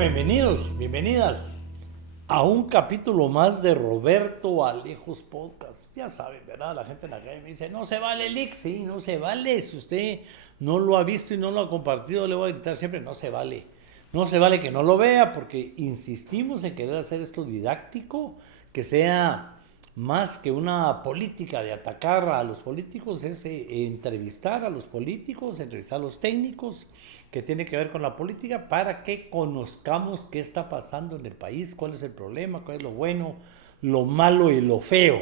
Bienvenidos, bienvenidas a un capítulo más de Roberto Alejos Podcast. Ya saben, ¿verdad? La gente en la calle me dice, no se vale el leak, sí, no se vale. Si usted no lo ha visto y no lo ha compartido, le voy a gritar siempre, no se vale. No se vale que no lo vea porque insistimos en querer hacer esto didáctico, que sea más que una política de atacar a los políticos, es entrevistar a los políticos, entrevistar a los técnicos, que tiene que ver con la política, para que conozcamos qué está pasando en el país, cuál es el problema, cuál es lo bueno, lo malo y lo feo.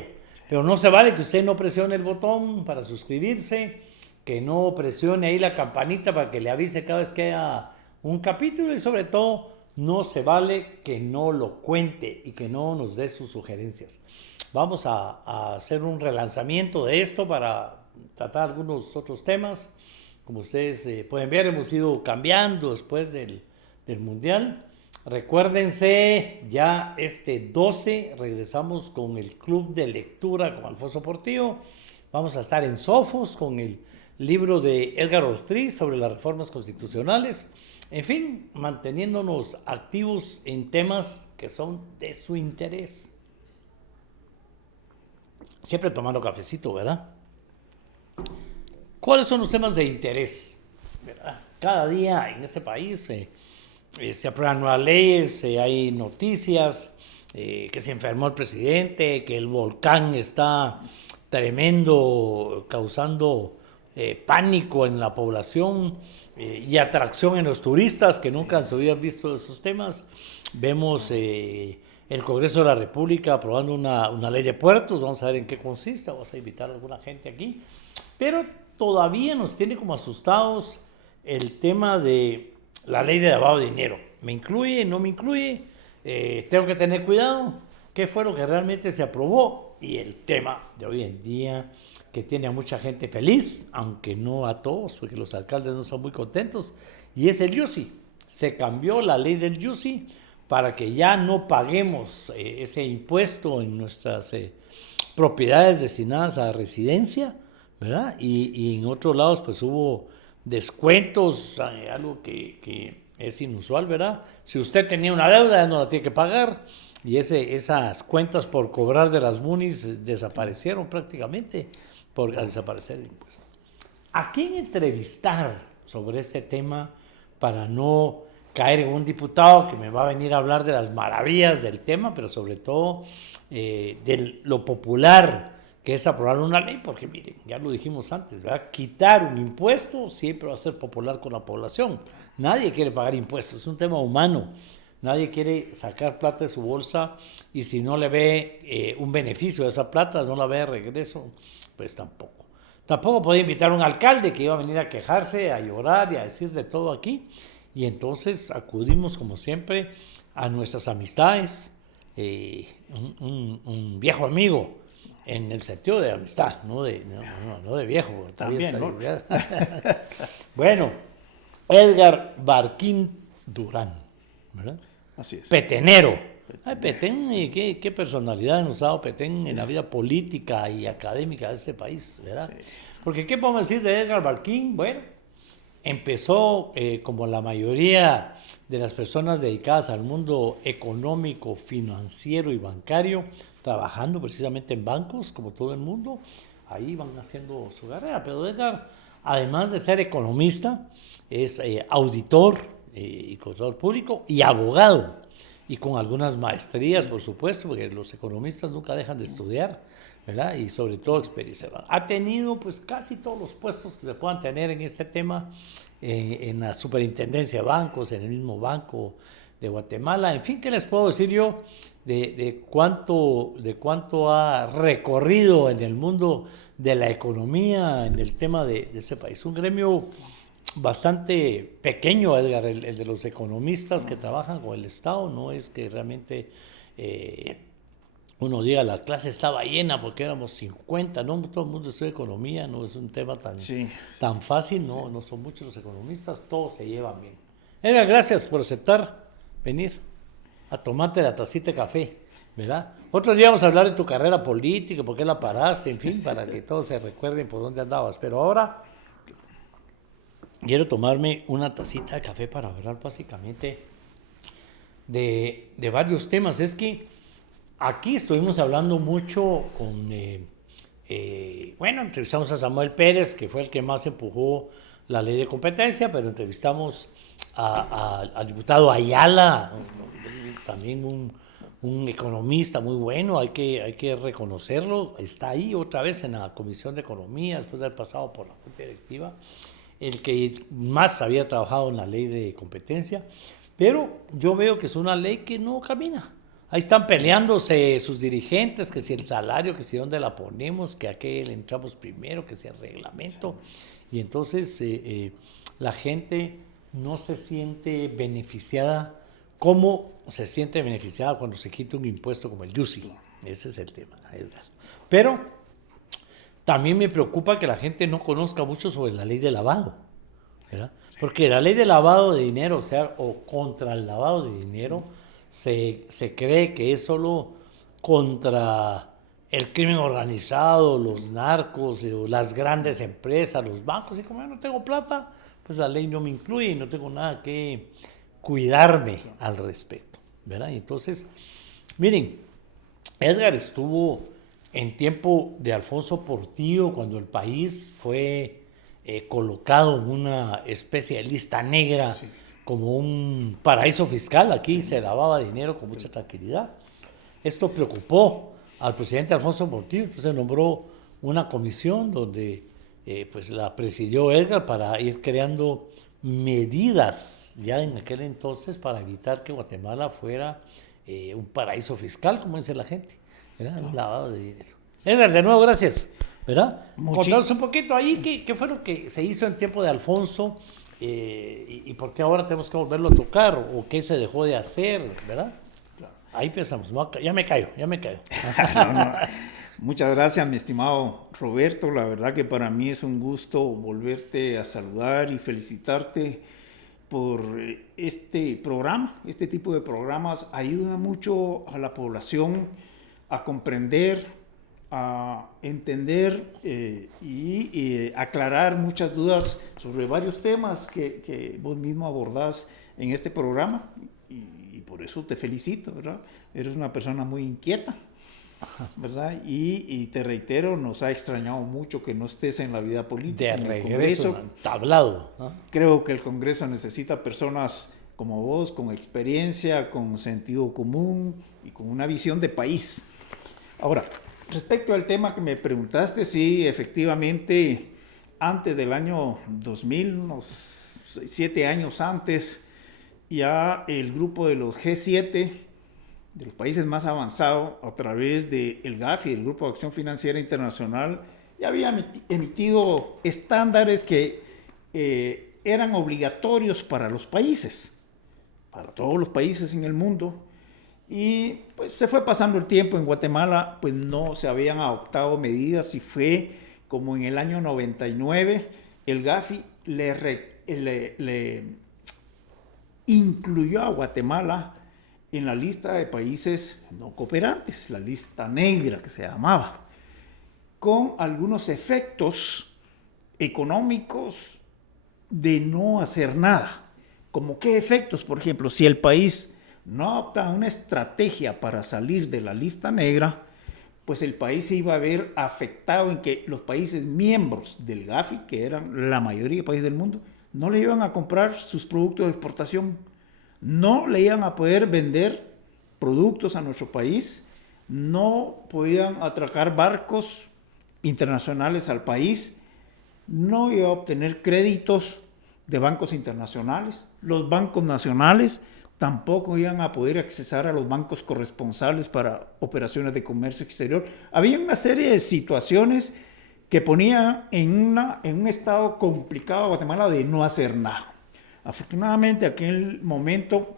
Pero no se vale que usted no presione el botón para suscribirse, que no presione ahí la campanita para que le avise cada vez que haya un capítulo, y sobre todo no se vale que no lo cuente y que no nos dé sus sugerencias. Vamos a hacer un relanzamiento de esto para tratar algunos otros temas. Como ustedes pueden ver, hemos ido cambiando después del Mundial. Recuérdense, ya este 12 regresamos con el Club de Lectura con Alfonso Portillo. Vamos a estar en Sofos con el libro de Edgar Ortiz sobre las reformas constitucionales. En fin, manteniéndonos activos en temas que son de su interés. Siempre tomando cafecito, ¿verdad? ¿Cuáles son los temas de interés? ¿Verdad? Cada día en este país se aprueban nuevas leyes, hay noticias, que se enfermó el presidente, que el volcán está tremendo, causando pánico en la población y atracción en los turistas que nunca se habían visto esos temas. Vemos el Congreso de la República aprobando una ley de puertos, vamos a ver en qué consiste, vamos a invitar a alguna gente aquí, pero todavía nos tiene como asustados el tema de la ley de lavado de dinero. ¿Me incluye? ¿No me incluye? ¿Tengo que tener cuidado? ¿Qué fue lo que realmente se aprobó? Y el tema de hoy en día, que tiene a mucha gente feliz, aunque no a todos, porque los alcaldes no están muy contentos, y es el IUCI. Se cambió la ley del IUCI para que ya no paguemos ese impuesto en nuestras propiedades destinadas a residencia, ¿verdad? Y en otros lados pues hubo descuentos, algo que es inusual, ¿verdad? Si usted tenía una deuda ya no la tiene que pagar, y esas cuentas por cobrar de las MUNIs desaparecieron prácticamente por desaparecer el impuesto. ¿A quién entrevistar sobre este tema para no caer en un diputado que me va a venir a hablar de las maravillas del tema, pero sobre todo de lo popular que es aprobar una ley? Porque miren, ya lo dijimos antes, ¿verdad? Quitar un impuesto siempre va a ser popular con la población. Nadie quiere pagar impuestos, es un tema humano. Nadie quiere sacar plata de su bolsa y si no le ve un beneficio de esa plata, no la ve de regreso, pues tampoco. Tampoco podía invitar a un alcalde que iba a venir a quejarse, a llorar y a decir de todo aquí. Y entonces acudimos, como siempre, a nuestras amistades, un viejo amigo, en el sentido de amistad, no de viejo. También, ¿no? Bueno, Edgar Barquín Durán, ¿verdad? Así es. Petenero. Ay, Petén, qué personalidad nos ha dado Petén en la vida política y académica de este país, ¿verdad? Sí. Porque ¿qué podemos decir de Edgar Barquín? Bueno, empezó como la mayoría de las personas dedicadas al mundo económico, financiero y bancario, trabajando precisamente en bancos, como todo el mundo. Ahí van haciendo su carrera. Pero Edgar, además de ser economista, es auditor y contador público y abogado. Y con algunas maestrías, por supuesto, porque los economistas nunca dejan de estudiar, ¿verdad? Y sobre todo experiencia. Ha tenido pues casi todos los puestos que se puedan tener en este tema, en la superintendencia de bancos, en el mismo Banco de Guatemala. En fin, ¿qué les puedo decir yo de cuánto ha recorrido en el mundo de la economía, en el tema de ese país? Un gremio bastante pequeño, Edgar, el de los economistas que trabajan con el Estado. No es que realmente uno diga la clase estaba llena porque éramos 50, no todo el mundo estudia economía, no es un tema tan fácil, no son muchos los economistas, todos se llevan bien. Edgar, gracias por aceptar venir a tomarte la tacita de café, ¿verdad? Otro día vamos a hablar de tu carrera política, por qué la paraste, en fin, para que todos se recuerden por dónde andabas. Pero ahora quiero tomarme una tacita de café para hablar básicamente de varios temas. Es que aquí estuvimos hablando mucho con, bueno, entrevistamos a Samuel Pérez, que fue el que más empujó la ley de competencia, pero entrevistamos al diputado Ayala, también un economista muy bueno, hay que reconocerlo, está ahí otra vez en la Comisión de Economía, después de haber pasado por la Junta Directiva, el que más había trabajado en la ley de competencia, pero yo veo que es una ley que no camina. Ahí están peleándose sus dirigentes, que si el salario, que si dónde la ponemos, que a qué le entramos primero, que si el reglamento. Y entonces la gente no se siente beneficiada como se siente beneficiada cuando se quita un impuesto como el YUSI. Ese es el tema, Edgar. Pero también me preocupa que la gente no conozca mucho sobre la ley de lavado, ¿verdad? Porque la ley de lavado de dinero, o contra el lavado de dinero, se cree que es solo contra el crimen organizado, los narcos, las grandes empresas, los bancos, y como yo no tengo plata, pues la ley no me incluye y no tengo nada que cuidarme al respecto, ¿verdad? Y entonces, miren, Edgar estuvo en tiempo de Alfonso Portillo, cuando el país fue colocado en una especie de lista negra, sí, como un paraíso fiscal. Aquí sí, se lavaba dinero con mucha tranquilidad. Esto preocupó al presidente Alfonso Portillo, entonces nombró una comisión donde pues la presidió Edgar para ir creando medidas ya en aquel entonces para evitar que Guatemala fuera un paraíso fiscal, como dice la gente, ¿verdad? Un lavado de dinero. Edgar, de nuevo, gracias, ¿verdad? Contanos un poquito ahí qué fue lo que se hizo en tiempo de Alfonso y por qué ahora tenemos que volverlo a tocar o qué se dejó de hacer, ¿verdad? Ahí pensamos, no, ya me callo. No. Muchas gracias, mi estimado Roberto. La verdad que para mí es un gusto volverte a saludar y felicitarte por este programa. Este tipo de programas ayuda mucho a la población a comprender, a entender y aclarar muchas dudas sobre varios temas que vos mismo abordás en este programa. Y por eso te felicito, ¿verdad? Eres una persona muy inquieta, ¿verdad? Y te reitero, nos ha extrañado mucho que no estés en la vida política. De regreso, tablado, ¿no? Creo que el Congreso necesita personas como vos, con experiencia, con sentido común y con una visión de país. Ahora, respecto al tema que me preguntaste, sí, efectivamente, antes del año 2000, unos 7 años antes, ya el grupo de los G7, de los países más avanzados, a través del GAFI, el Grupo de Acción Financiera Internacional, ya había emitido estándares que eran obligatorios para los países, para todos los países en el mundo. Y pues se fue pasando el tiempo. En Guatemala pues no se habían adoptado medidas y fue como en el año 99 el GAFI le incluyó a Guatemala en la lista de países no cooperantes, la lista negra que se llamaba, con algunos efectos económicos de no hacer nada. ¿Como qué efectos? Por ejemplo, si el país no adopta una estrategia para salir de la lista negra, pues el país se iba a ver afectado en que los países miembros del GAFI, que eran la mayoría de países del mundo, no le iban a comprar sus productos de exportación, no le iban a poder vender productos a nuestro país, no podían atracar barcos internacionales al país, no iba a obtener créditos de bancos internacionales, los bancos nacionales tampoco iban a poder accesar a los bancos corresponsales para operaciones de comercio exterior. Había una serie de situaciones que ponían en un estado complicado a Guatemala de no hacer nada. Afortunadamente, en aquel momento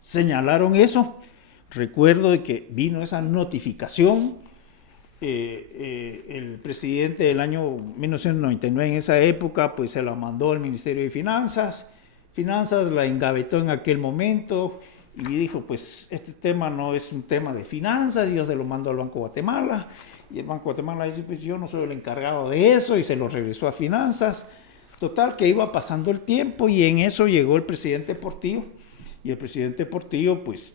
señalaron eso. Recuerdo de que vino esa notificación. El presidente del año 1999, en esa época, pues se la mandó al Ministerio de Finanzas. Finanzas la engavetó en aquel momento y dijo, pues este tema no es un tema de finanzas, yo se lo mando al Banco de Guatemala. Y el Banco de Guatemala dice, pues yo no soy el encargado de eso, y se lo regresó a Finanzas. Total, que iba pasando el tiempo y en eso llegó el presidente Portillo y el presidente Portillo pues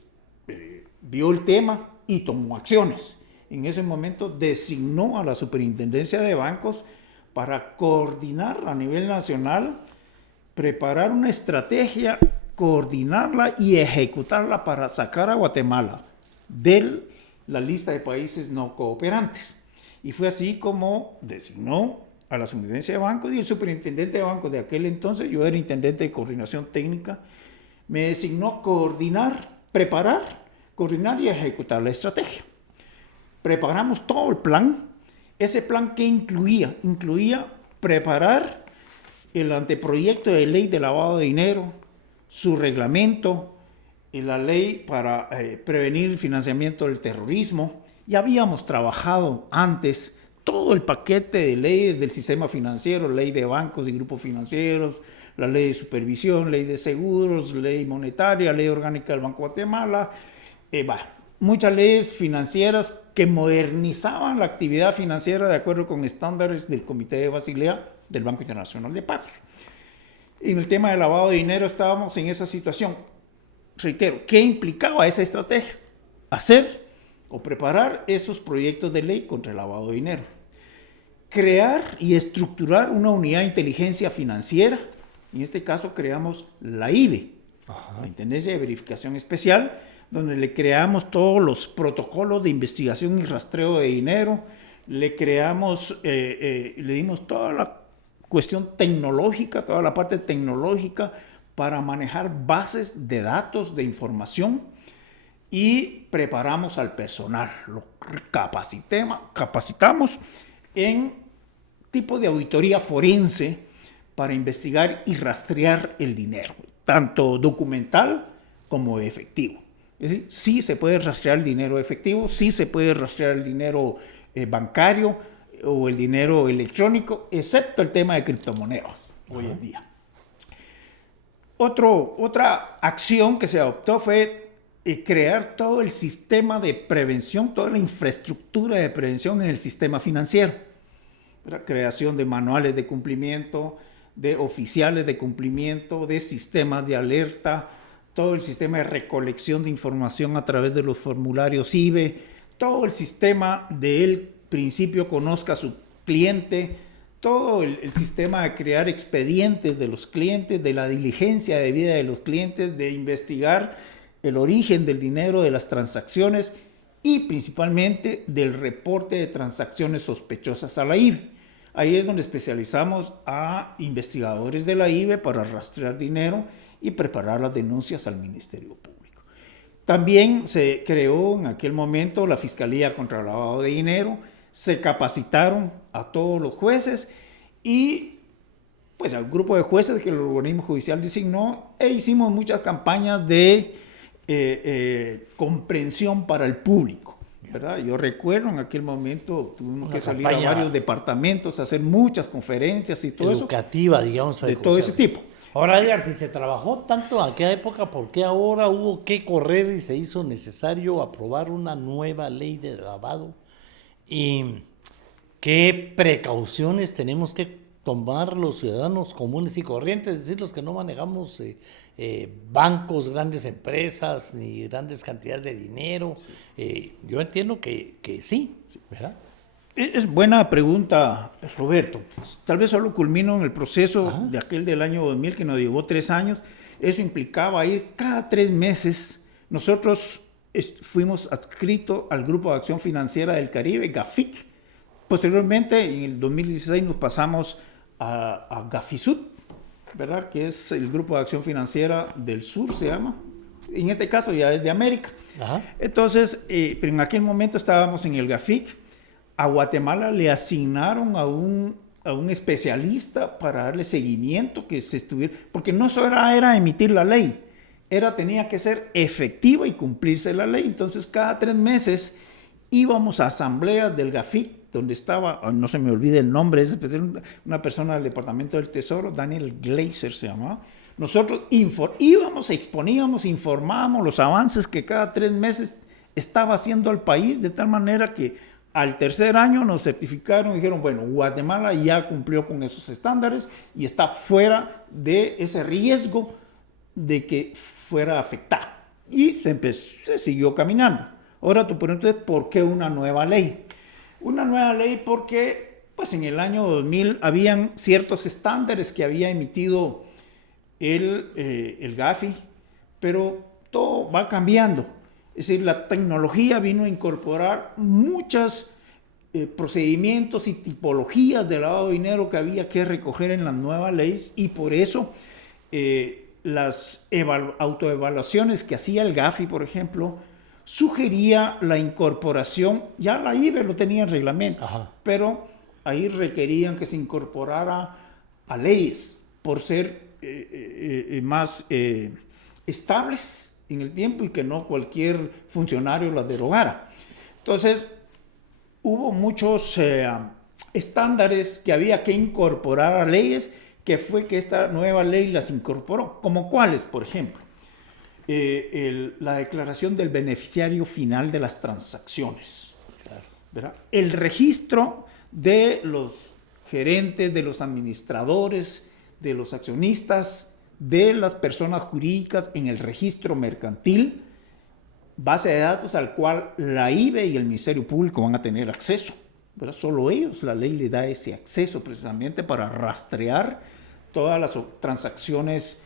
vio el tema y tomó acciones. En ese momento designó a la Superintendencia de Bancos para coordinar a nivel nacional, preparar una estrategia, coordinarla y ejecutarla para sacar a Guatemala de la lista de países no cooperantes. Y fue así como designó a la Superintendencia de Bancos y el superintendente de bancos de aquel entonces, yo era intendente de coordinación técnica, me designó preparar, coordinar y ejecutar la estrategia. Preparamos todo el plan. Ese plan que incluía preparar el anteproyecto de ley de lavado de dinero, su reglamento, la ley para prevenir el financiamiento del terrorismo. Ya habíamos trabajado antes todo el paquete de leyes del sistema financiero, ley de bancos y grupos financieros, la ley de supervisión, ley de seguros, ley monetaria, ley orgánica del Banco de Guatemala, muchas leyes financieras que modernizaban la actividad financiera de acuerdo con estándares del Comité de Basilea del Banco Internacional de Pagos. En el tema del lavado de dinero estábamos en esa situación. Reitero, ¿qué implicaba esa estrategia? Hacer o preparar esos proyectos de ley contra el lavado de dinero. Crear y estructurar una unidad de inteligencia financiera. En este caso creamos la IVE, la Intendencia de Verificación Especial, donde le creamos todos los protocolos de investigación y rastreo de dinero, le dimos toda la cuestión tecnológica, toda la parte tecnológica para manejar bases de datos, de información, y preparamos al personal, lo capacitamos en tipo de auditoría forense para investigar y rastrear el dinero, tanto documental como efectivo. Es decir, sí se puede rastrear el dinero efectivo, sí se puede rastrear el dinero bancario o el dinero electrónico, excepto el tema de criptomonedas hoy en día. Otra acción que se adoptó fue crear todo el sistema de prevención, toda la infraestructura de prevención en el sistema financiero. La creación de manuales de cumplimiento, de oficiales de cumplimiento, de sistemas de alerta, todo el sistema de recolección de información a través de los formularios IVE, todo el sistema del principio conozca a su cliente, todo el sistema de crear expedientes de los clientes, de la diligencia debida de los clientes, de investigar el origen del dinero, de las transacciones y principalmente del reporte de transacciones sospechosas a la IVE. Ahí es donde especializamos a investigadores de la IVE para rastrear dinero y preparar las denuncias al Ministerio Público. También se creó en aquel momento la Fiscalía contra el Lavado de Dinero, se capacitaron a todos los jueces y pues al grupo de jueces que el organismo judicial designó e hicimos muchas campañas de comprensión para el público, ¿verdad? Yo recuerdo en aquel momento tuvimos que salir a varios departamentos a hacer muchas conferencias y todo educativa, eso, digamos, de todo ese tipo. Ahora, Edgar, si se trabajó tanto en aquella época, ¿por qué ahora hubo que correr y se hizo necesario aprobar una nueva ley de lavado? ¿Y qué precauciones tenemos que tomar los ciudadanos comunes y corrientes, es decir, los que no manejamos bancos, grandes empresas, ni grandes cantidades de dinero? Yo entiendo que sí, ¿verdad? Es buena pregunta, Roberto. Tal vez solo culmino en el proceso de aquel del año 2000 que nos llevó 3 años. Eso implicaba ir cada 3 meses. Nosotros fuimos adscritos al Grupo de Acción Financiera del Caribe, GAFIC. Posteriormente, en el 2016, nos pasamos a GAFISUD, ¿verdad? Que es el Grupo de Acción Financiera del Sur, se llama. En este caso ya es de América. Entonces, pero en aquel momento estábamos en el GAFIC. A Guatemala le asignaron a un especialista para darle seguimiento, que se estuviera, porque no solo era emitir la ley, tenía que ser efectiva y cumplirse la ley. Entonces cada 3 meses íbamos a asambleas del GAFIC, donde estaba, no se me olvide el nombre, es una persona del Departamento del Tesoro, Daniel Glaser se llamaba. Nosotros íbamos, exponíamos, informábamos los avances que cada 3 meses estaba haciendo el país, de tal manera que al tercer año nos certificaron y dijeron, bueno, Guatemala ya cumplió con esos estándares y está fuera de ese riesgo de que fuera afectada. Y se siguió caminando. Ahora tu pregunta es, ¿por qué una nueva ley? Una nueva ley porque pues, en el año 2000 habían ciertos estándares que había emitido el Gafi, pero todo va cambiando. Es decir, la tecnología vino a incorporar muchos procedimientos y tipologías de lavado de dinero que había que recoger en las nuevas leyes, y por eso las autoevaluaciones que hacía el Gafi, por ejemplo, sugería la incorporación, ya la IBE lo tenía en reglamento, pero ahí requerían que se incorporara a leyes por ser más estables en el tiempo y que no cualquier funcionario las derogara. Entonces, hubo muchos estándares que había que incorporar a leyes, que fue que esta nueva ley las incorporó. ¿Como cuáles, por ejemplo? La declaración del beneficiario final de las transacciones. Claro. ¿Verdad? El registro de los gerentes, de los administradores, de los accionistas, de las personas jurídicas en el registro mercantil, base de datos al cual la IBE y el Ministerio Público van a tener acceso, ¿verdad? Solo ellos, la ley le da ese acceso precisamente para rastrear todas las transacciones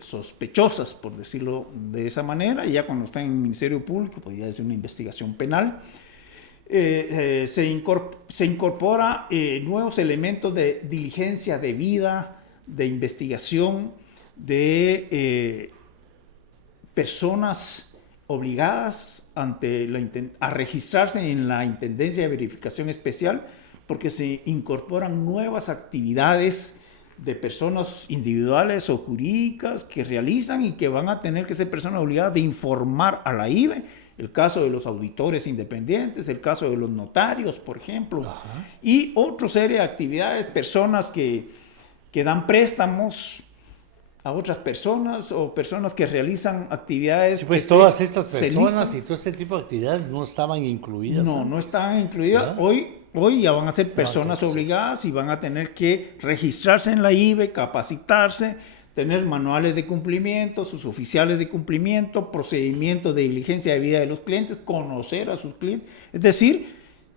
sospechosas, por decirlo de esa manera, y ya cuando están en el Ministerio Público, pues ya es una investigación penal. Se incorpora nuevos elementos de diligencia debida, de investigación, de personas obligadas a registrarse en la Intendencia de Verificación Especial, porque se incorporan nuevas actividades de personas individuales o jurídicas que realizan y que van a tener que ser personas obligadas de informar a la IBE. El caso de los auditores independientes, el caso de los notarios, por ejemplo, y otra serie de actividades, personas que dan préstamos a otras personas o personas que realizan actividades. Pues todas estas personas y todo este tipo de actividades no estaban incluidas. No estaban incluidas. Hoy ya van a ser personas obligadas y van a tener que registrarse en la IBE, capacitarse, tener manuales de cumplimiento, sus oficiales de cumplimiento, procedimientos de diligencia de vida de los clientes, conocer a sus clientes. Es decir,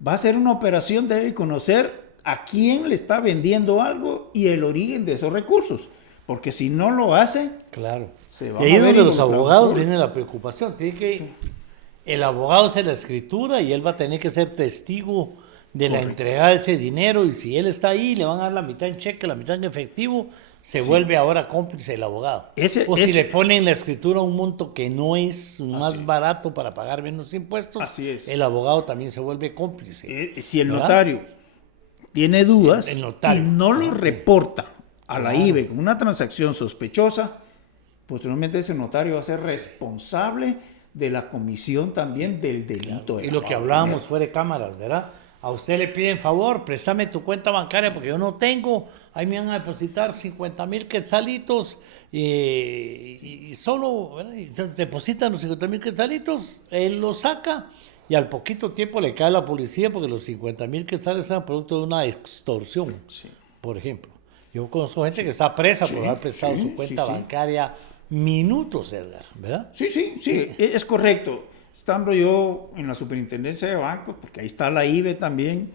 va a ser una operación, debe conocer a quién le está vendiendo algo y el origen de esos recursos. Porque si no lo hace, claro, se va y ahí a es ver donde los abogados viene la preocupación. Tiene que, el abogado hace la escritura y él va a tener que ser testigo de la entrega de ese dinero, y si él está ahí, le van a dar la mitad en cheque, la mitad en efectivo, se vuelve ahora cómplice el abogado. Si le ponen en la escritura un monto que no es más barato para pagar menos impuestos, el abogado también se vuelve cómplice. Si el notario tiene dudas y no lo reporta a la IBE con una transacción sospechosa, posteriormente ese notario va a ser responsable de la comisión también del delito. Y lo que hablábamos fuera de cámaras, ¿verdad? A usted le piden favor, préstame tu cuenta bancaria porque yo no tengo, ahí me van a depositar 50,000 quetzalitos y solo, ¿verdad? Y depositan los 50,000 quetzalitos, él los saca y al poquito tiempo le cae la policía porque los 50,000 quetzales eran producto de una extorsión, por ejemplo. Yo conozco gente que está presa por haber prestado su cuenta bancaria minutos, Edgar, ¿verdad? Sí, es correcto. Estando yo en la superintendencia de bancos, porque ahí está la IBE también,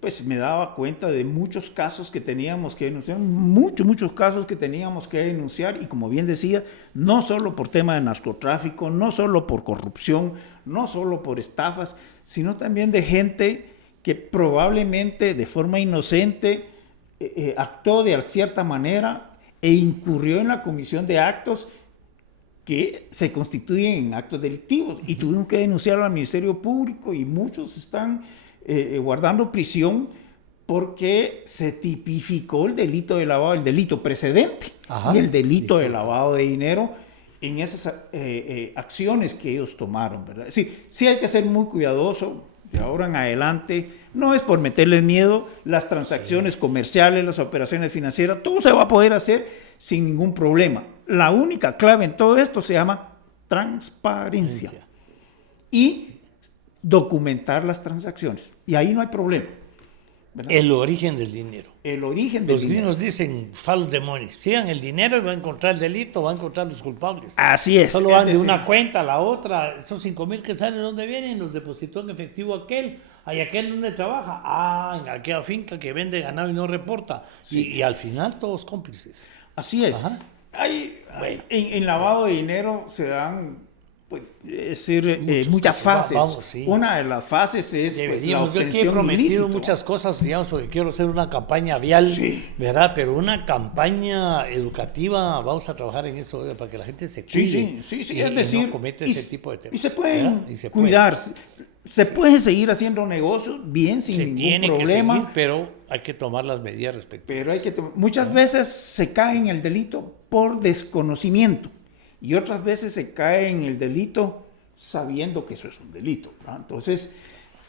pues me daba cuenta de muchos casos que teníamos que denunciar, muchos casos que teníamos que denunciar, y como bien decía, no solo por tema de narcotráfico, no solo por corrupción, no solo por estafas, sino también de gente que probablemente de forma inocente actuó de cierta manera e incurrió en la comisión de actos que se constituyen en actos delictivos, y tuvimos que denunciarlo al Ministerio Público, y muchos están guardando prisión porque se tipificó el delito de lavado, el delito precedente y el delito de lavado de dinero en esas acciones que ellos tomaron, ¿verdad? Sí hay que ser muy cuidadoso. De ahora en adelante, no es por meterles miedo, las transacciones comerciales, las operaciones financieras, todo se va a poder hacer sin ningún problema. La única clave en todo esto se llama transparencia y documentar las transacciones. Y ahí no hay problema. ¿verdad? El origen del dinero. El origen del Los dinero. gringos dicen follow the money. Sigan el dinero y va a encontrar el delito, va a encontrar los culpables. Así es. Solo es van de decir, una cuenta a la otra. Estos 5,000 que salen, ¿de dónde vienen? Los depositó en efectivo aquel. ¿Hay aquel donde trabaja? Ah, en aquella finca que vende ganado y no reporta. Sí. Y al final todos cómplices. Así es. Ajá. Bueno. En lavado de dinero se dan, pues, es decir, Muchos muchas casos. fases. Vamos, sí. Una de las fases es pues, la Deberíamos, yo aquí he obtención prometido ilícita. muchas cosas, digamos, porque quiero hacer una campaña vial, Sí. ¿verdad? Pero una campaña educativa, vamos a trabajar en eso, para que la gente se cuide. Sí, y es decir, no cometa y- ese tipo de temas. y se pueden ¿verdad? Y se puede. cuidar. Se puede seguir haciendo negocios bien, sin Se ningún tiene problema. que seguir, pero hay que tomar las medidas respectivas. Pero hay que muchas veces se cae en el delito por desconocimiento y otras veces se cae en el delito sabiendo que eso es un delito, ¿verdad? Entonces,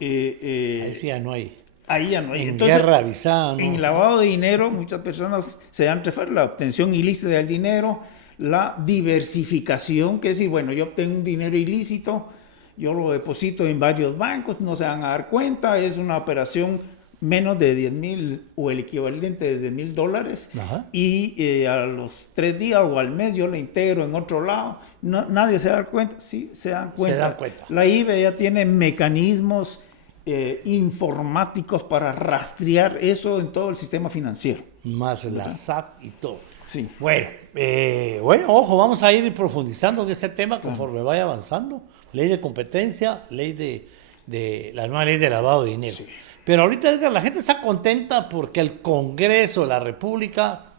Ahí sí ya no hay. ahí ya no hay. En Entonces, guerra avisada, ¿no? en lavado de dinero, muchas personas se dan la obtención ilícita del dinero, la diversificación, que es decir, bueno, yo obtengo un dinero ilícito, yo lo deposito en varios bancos, no se van a dar cuenta, es una operación menos de 10,000 o el equivalente de $10,000 Ajá. y a los 3 días o al mes yo lo integro en otro lado, nadie se da cuenta, sí, se dan cuenta. dan cuenta. La IBE ya tiene mecanismos informáticos para rastrear eso en todo el sistema financiero. Más la SAT y todo. Sí. Bueno, ojo, vamos a ir profundizando en este tema conforme vaya avanzando. Ley de competencia, ley de la nueva ley de lavado de dinero. Sí. Pero ahorita, Edgar, la gente está contenta porque el Congreso de la República,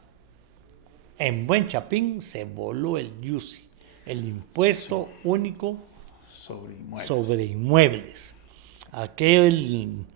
en buen chapín, se voló el IUSI, el impuesto único sobre inmuebles. Aquel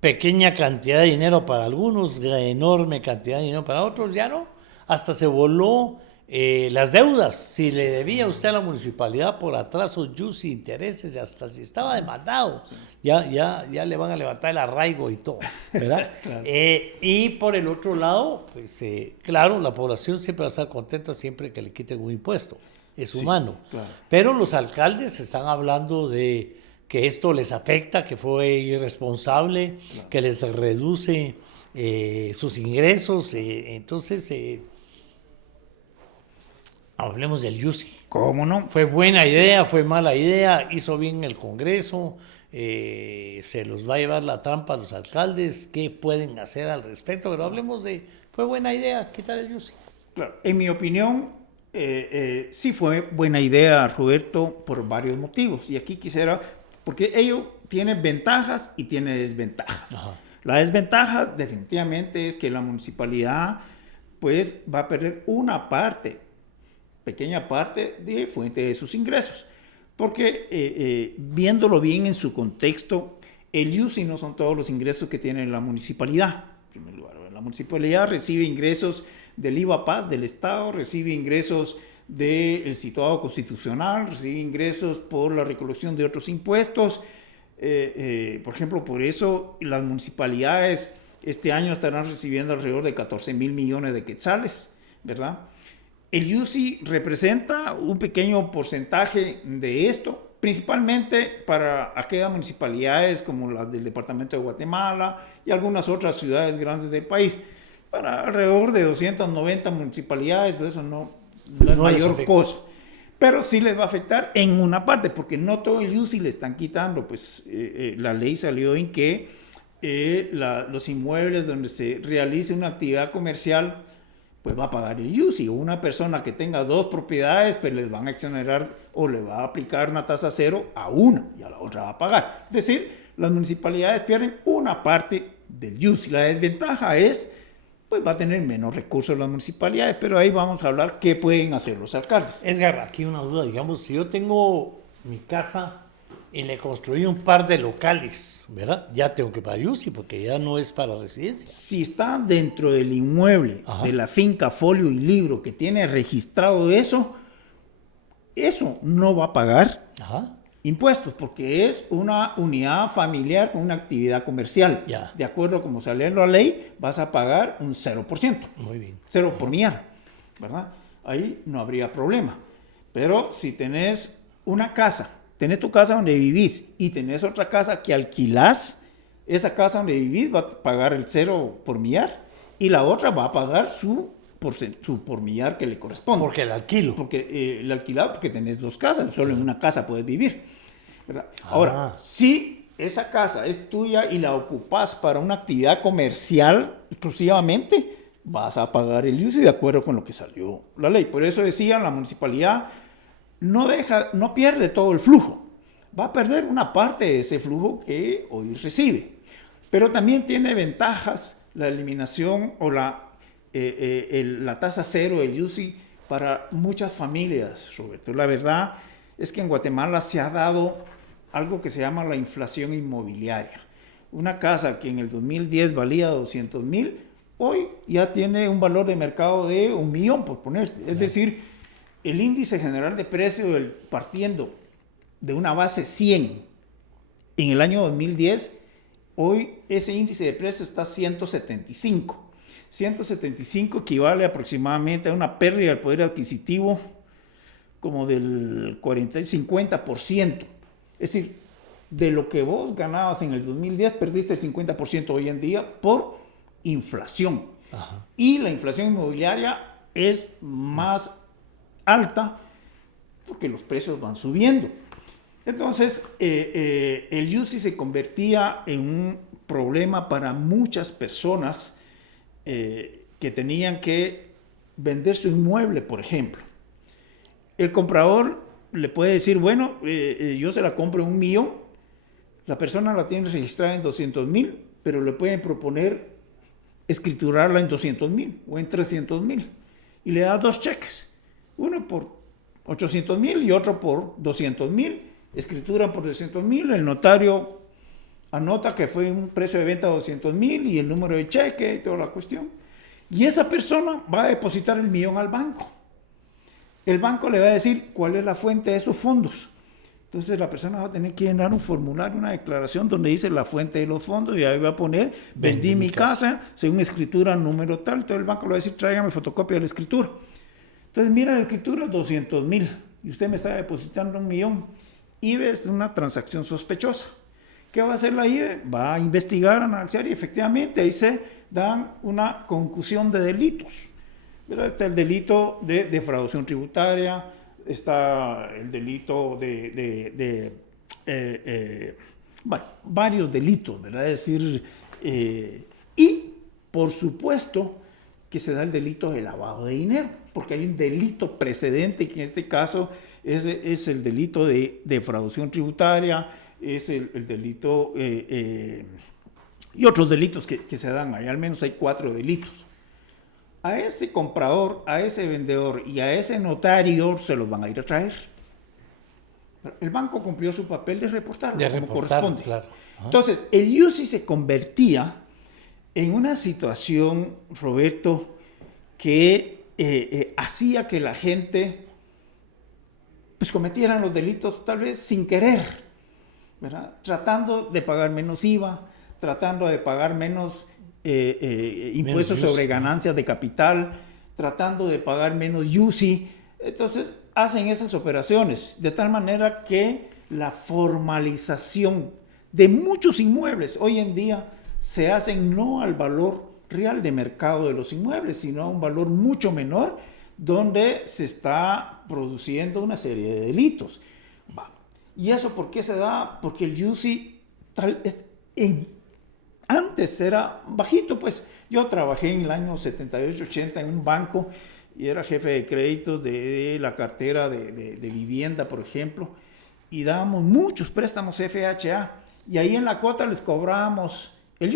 pequeña cantidad de dinero para algunos, enorme cantidad de dinero para otros, ya no. Hasta se voló las deudas. Si le debía usted a la municipalidad por atrasos, IUSI, intereses, hasta si estaba demandado, ya le van a levantar el arraigo y todo, ¿verdad? Claro. Y por el otro lado, pues claro, la población siempre va a estar contenta siempre que le quiten un impuesto. Es Sí, humano. claro. Pero los alcaldes están hablando de que esto les afecta, que fue irresponsable, que les reduce sus ingresos. Entonces, hablemos del IUSI. ¿Cómo no? ¿Fue buena idea? ¿Fue mala idea? ¿Hizo bien el Congreso? ¿Se los va a llevar la trampa a los alcaldes? ¿Qué pueden hacer al respecto? Pero hablemos de, ¿fue buena idea quitar el IUSI? Claro. En mi opinión, sí fue buena idea, Roberto, por varios motivos. Y aquí quisiera, porque ello tiene ventajas y tiene desventajas. Ajá. La desventaja definitivamente es que la municipalidad pues va a perder una pequeña parte de fuente de sus ingresos. Porque viéndolo bien en su contexto, el IUSI no son todos los ingresos que tiene la municipalidad. En primer lugar, la municipalidad recibe ingresos del IVA PAS del Estado, recibe ingresos del situado constitucional, recibe ingresos por la recolección de otros impuestos. Por ejemplo, por eso las municipalidades este año estarán recibiendo alrededor de 14,000 millones de quetzales, ¿verdad? El IUSI representa un pequeño porcentaje de esto, principalmente para aquellas municipalidades como las del departamento de Guatemala y algunas otras ciudades grandes del país. Para alrededor de 290 municipalidades, pero eso no es mayor cosa. Pero sí les va a afectar en una parte, porque no todo el IUSI le están quitando. Pues la ley salió en que los inmuebles donde se realice una actividad comercial, pues va a pagar el IUSI. O una persona que tenga 2 propiedades, pues les van a exonerar o le va a aplicar una tasa cero a una y a la otra va a pagar. Es decir, las municipalidades pierden una parte del IUSI. La desventaja es, pues va a tener menos recursos las municipalidades, pero ahí vamos a hablar qué pueden hacer los alcaldes. Edgar, aquí una duda, digamos, si yo tengo mi casa y le construí un par de locales, ¿verdad? Ya tengo que pagar IUSI porque ya no es para residencia. Si está dentro del inmueble, Ajá, de la finca, folio y libro que tiene registrado eso no va a pagar ajá, impuestos porque es una unidad familiar con una actividad comercial. Ya. De acuerdo a como sale la ley, vas a pagar un 0%. muy bien. 0 por millar, ¿verdad? Ahí no habría problema. Pero si tenés una casa, tenés tu casa donde vivís y tenés otra casa que alquilás, esa casa donde vivís va a pagar el 0 por millar y la otra va a pagar su por millar que le corresponde. Porque el alquilo. Porque el alquilado, porque tenés 2 casas, solo en una casa puedes vivir, ¿verdad? Ahora, si esa casa es tuya y la ocupas para una actividad comercial exclusivamente, vas a pagar el UCI de acuerdo con lo que salió la ley. Por eso decía, la municipalidad no pierde todo el flujo, va a perder una parte de ese flujo que hoy recibe. Pero también tiene ventajas la eliminación o la tasa cero del UCI para muchas familias, Roberto. La verdad es que en Guatemala se ha dado algo que se llama la inflación inmobiliaria. Una casa que en el 2010 valía 200,000, hoy ya tiene un valor de mercado de 1,000,000, por ponerse. Es decir, el índice general de precio partiendo de una base 100 en el año 2010, hoy ese índice de precio está 175. 175 equivale aproximadamente a una pérdida del poder adquisitivo como del 40-50%. Es decir, de lo que vos ganabas en el 2010, perdiste el 50% hoy en día por inflación. Ajá. Y la inflación inmobiliaria es más alta porque los precios van subiendo. Entonces, el UCI se convertía en un problema para muchas personas que tenían que vender su inmueble, por ejemplo. El comprador le puede decir, bueno, yo se la compro en 1,000,000, la persona la tiene registrada en 200,000, pero le pueden proponer escriturarla en 200,000 o en 300,000 y le da 2 cheques, uno por 800,000 y otro por 200,000, escrituran por 200,000, el notario anota que fue un precio de venta de 200,000 y el número de cheque y toda la cuestión. Y esa persona va a depositar el 1,000,000 al banco. El banco le va a decir cuál es la fuente de esos fondos. Entonces la persona va a tener que llenar un formulario, una declaración donde dice la fuente de los fondos y ahí va a poner, vendí mi casa según escritura número tal. Entonces el banco le va a decir, tráigame fotocopia de la escritura. Entonces mira la escritura, 200,000 y usted me está depositando 1,000,000. IBE es una transacción sospechosa. ¿Qué va a hacer la IBE? Va a investigar, analizar y efectivamente ahí se dan una concusión de delitos. Pero está el delito de defraudación tributaria, está el delito bueno, varios delitos, ¿verdad? Es decir, y por supuesto que se da el delito de lavado de dinero, porque hay un delito precedente que en este caso es el delito de defraudación tributaria, es el delito y otros delitos que se dan ahí, al menos hay 4 delitos. A ese comprador, a ese vendedor y a ese notario se los van a ir a traer. El banco cumplió su papel de reportarlo como corresponde. Claro. Entonces, el UCI se convertía en una situación, Roberto, que hacía que la gente pues cometieran los delitos tal vez sin querer, ¿verdad? Tratando de pagar menos IVA, tratando de pagar menos impuestos sobre ganancias de capital, tratando de pagar menos UCI. Entonces hacen esas operaciones de tal manera que la formalización de muchos inmuebles hoy en día se hacen no al valor real de mercado de los inmuebles, sino a un valor mucho menor donde se está produciendo una serie de delitos. ¿Y eso por qué se da? Porque el UCI antes era bajito, pues yo trabajé en el año 78-80 en un banco y era jefe de créditos de la cartera de vivienda, por ejemplo, y dábamos muchos préstamos FHA y ahí en la cuota les cobrábamos,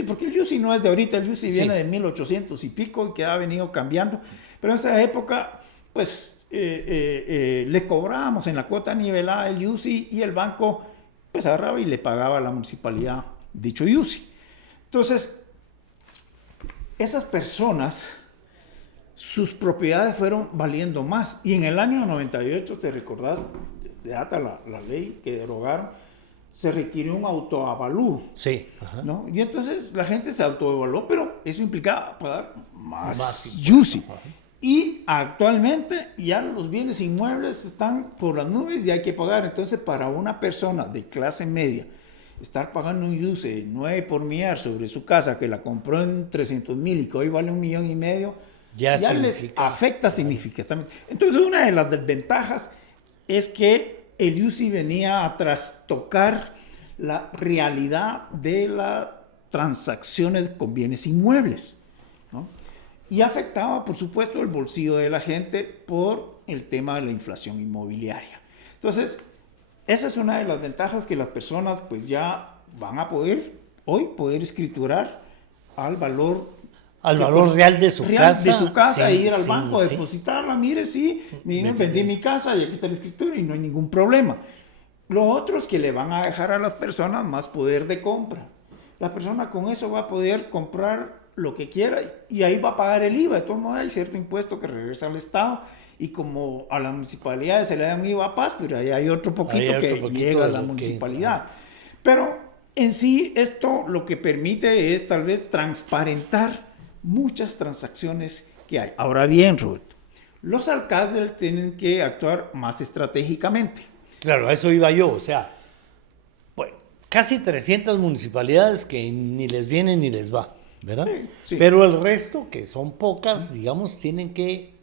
porque el UCI no es de ahorita, el UCI viene de 1800 y pico y que ha venido cambiando, pero en esa época pues le cobrábamos en la cuota nivelada el UCI y el banco pues agarraba y le pagaba a la municipalidad dicho UCI. Entonces, esas personas, sus propiedades fueron valiendo más. Y en el año 98, ¿te recordás? De data la ley que derogaron, se requirió un autoavalúo. Sí. Ajá. ¿No? Y entonces la gente se autoevaluó, pero eso implicaba pagar más UCI. Y actualmente ya los bienes inmuebles están por las nubes y hay que pagar. Entonces, para una persona de clase media estar pagando un UCE 9 por millar sobre su casa que la compró en 300,000 y que hoy vale 1,5 millones, ya les afecta significativamente. Entonces, una de las desventajas es que el UCI venía a trastocar la realidad de las transacciones con bienes inmuebles, ¿no? Y afectaba, por supuesto, el bolsillo de la gente por el tema de la inflación inmobiliaria. Entonces, esa es una de las ventajas, que las personas pues ya van a poder escriturar al valor real de su casa, e ir al banco a depositarla. Mire, vendí mi casa y aquí está la escritura y no hay ningún problema. Lo otro es que le van a dejar a las personas más poder de compra. La persona con eso va a poder comprar lo que quiera y ahí va a pagar el IVA. De todos modos, hay cierto impuesto que regresa al Estado, y como a las municipalidades se le dan IVA a Paz, pero ahí hay otro poquito que llega a la municipalidad. Pero en sí, esto lo que permite es tal vez transparentar muchas transacciones que hay. Ahora bien, Roberto, los alcaldes tienen que actuar más estratégicamente. Claro, a eso iba yo. O sea, bueno, casi 300 municipalidades que ni les viene ni les va, ¿verdad? Sí. Pero el resto, que son pocas, digamos, tienen que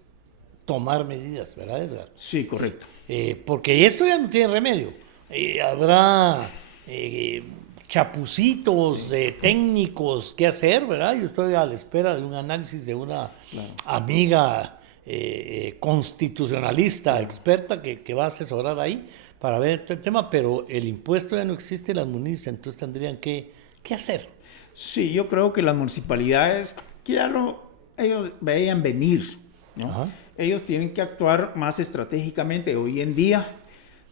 tomar medidas, ¿verdad, Edgar? Sí, correcto. Porque esto ya no tiene remedio. Habrá chapucitos técnicos que hacer, ¿verdad? Yo estoy a la espera de un análisis de una amiga constitucionalista, experta, que va a asesorar ahí para ver este tema, pero el impuesto ya no existe, las municipios, entonces tendrían que hacer. Sí, yo creo que las municipalidades que ellos veían venir, ¿no? Ajá. Ellos tienen que actuar más estratégicamente. Hoy en día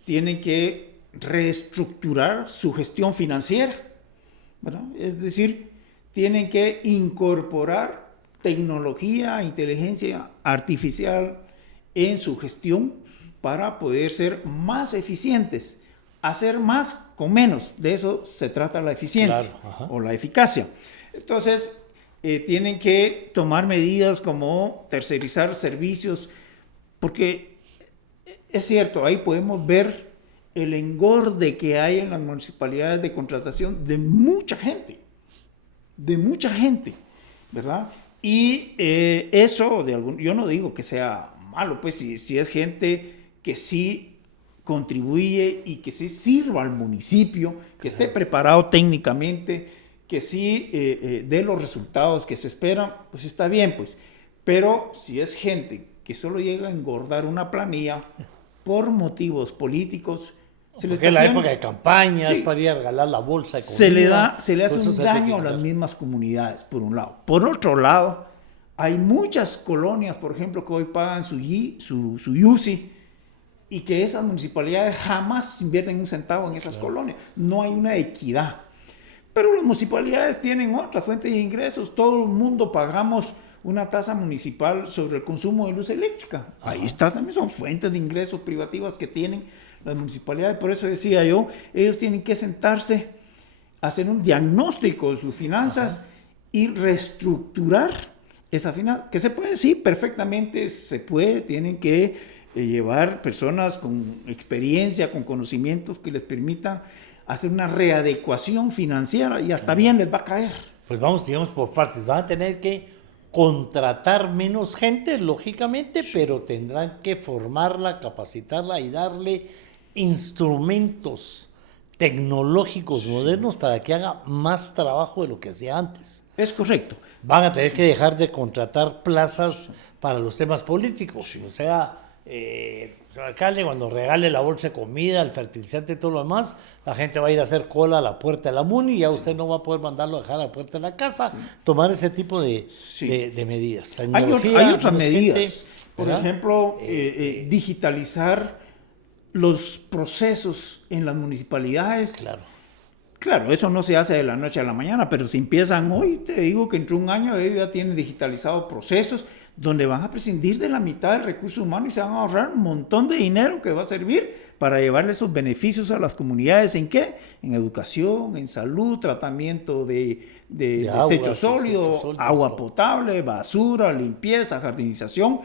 tienen que reestructurar su gestión financiera, ¿verdad? Es decir, tienen que incorporar tecnología, inteligencia artificial en su gestión para poder ser más eficientes, hacer más con menos. De eso se trata la eficiencia, claro, o la eficacia. Entonces, tienen que tomar medidas como tercerizar servicios, porque es cierto, ahí podemos ver el engorde que hay en las municipalidades de contratación de mucha gente, ¿verdad? Y eso, yo no digo que sea malo, pues si es gente que sí contribuye y que sí sirva al municipio, que esté preparado técnicamente, que sí dé los resultados que se esperan, pues está bien, pues. Pero si es gente que solo llega a engordar una planilla por motivos políticos, se le está haciendo, la época de campañas, para ir a regalar la bolsa de comida, se le hace un daño a las mismas comunidades, por un lado. Por otro lado, hay muchas colonias, por ejemplo, que hoy pagan su UCI, y que esas municipalidades jamás invierten un centavo en esas colonias. No hay una equidad. Pero las municipalidades tienen otra fuente de ingresos. Todo el mundo pagamos una tasa municipal sobre el consumo de luz eléctrica. Ajá. Ahí está, también son fuentes de ingresos privativas que tienen las municipalidades. Por eso decía yo, ellos tienen que sentarse, hacer un diagnóstico de sus finanzas. Ajá. Y reestructurar esa finanza. Que se puede, sí, perfectamente se puede. Tienen que llevar personas con experiencia, con conocimientos que les permitan hacer una readecuación financiera, y hasta bien les va a caer. Pues vamos, digamos, por partes. Van a tener que contratar menos gente, lógicamente, pero tendrán que formarla, capacitarla y darle instrumentos tecnológicos modernos para que haga más trabajo de lo que hacía antes. Es correcto. Van a tener que dejar de contratar plazas para los temas políticos. O sea, el alcalde, cuando regale la bolsa de comida, el fertilizante y todo lo demás, la gente va a ir a hacer cola a la puerta de la MUNI y ya usted no va a poder mandarlo a dejar a la puerta de la casa, tomar ese tipo de medidas. Hay otras medidas, por ejemplo, digitalizar los procesos en las municipalidades. Claro, eso no se hace de la noche a la mañana, pero si empiezan hoy, te digo que entre un año ellos ya tienen digitalizados procesos donde van a prescindir de la mitad del recurso humano y se van a ahorrar un montón de dinero que va a servir para llevarle esos beneficios a las comunidades. ¿En qué? En educación, en salud, tratamiento de desechos sólidos, agua potable, basura, limpieza, jardinización.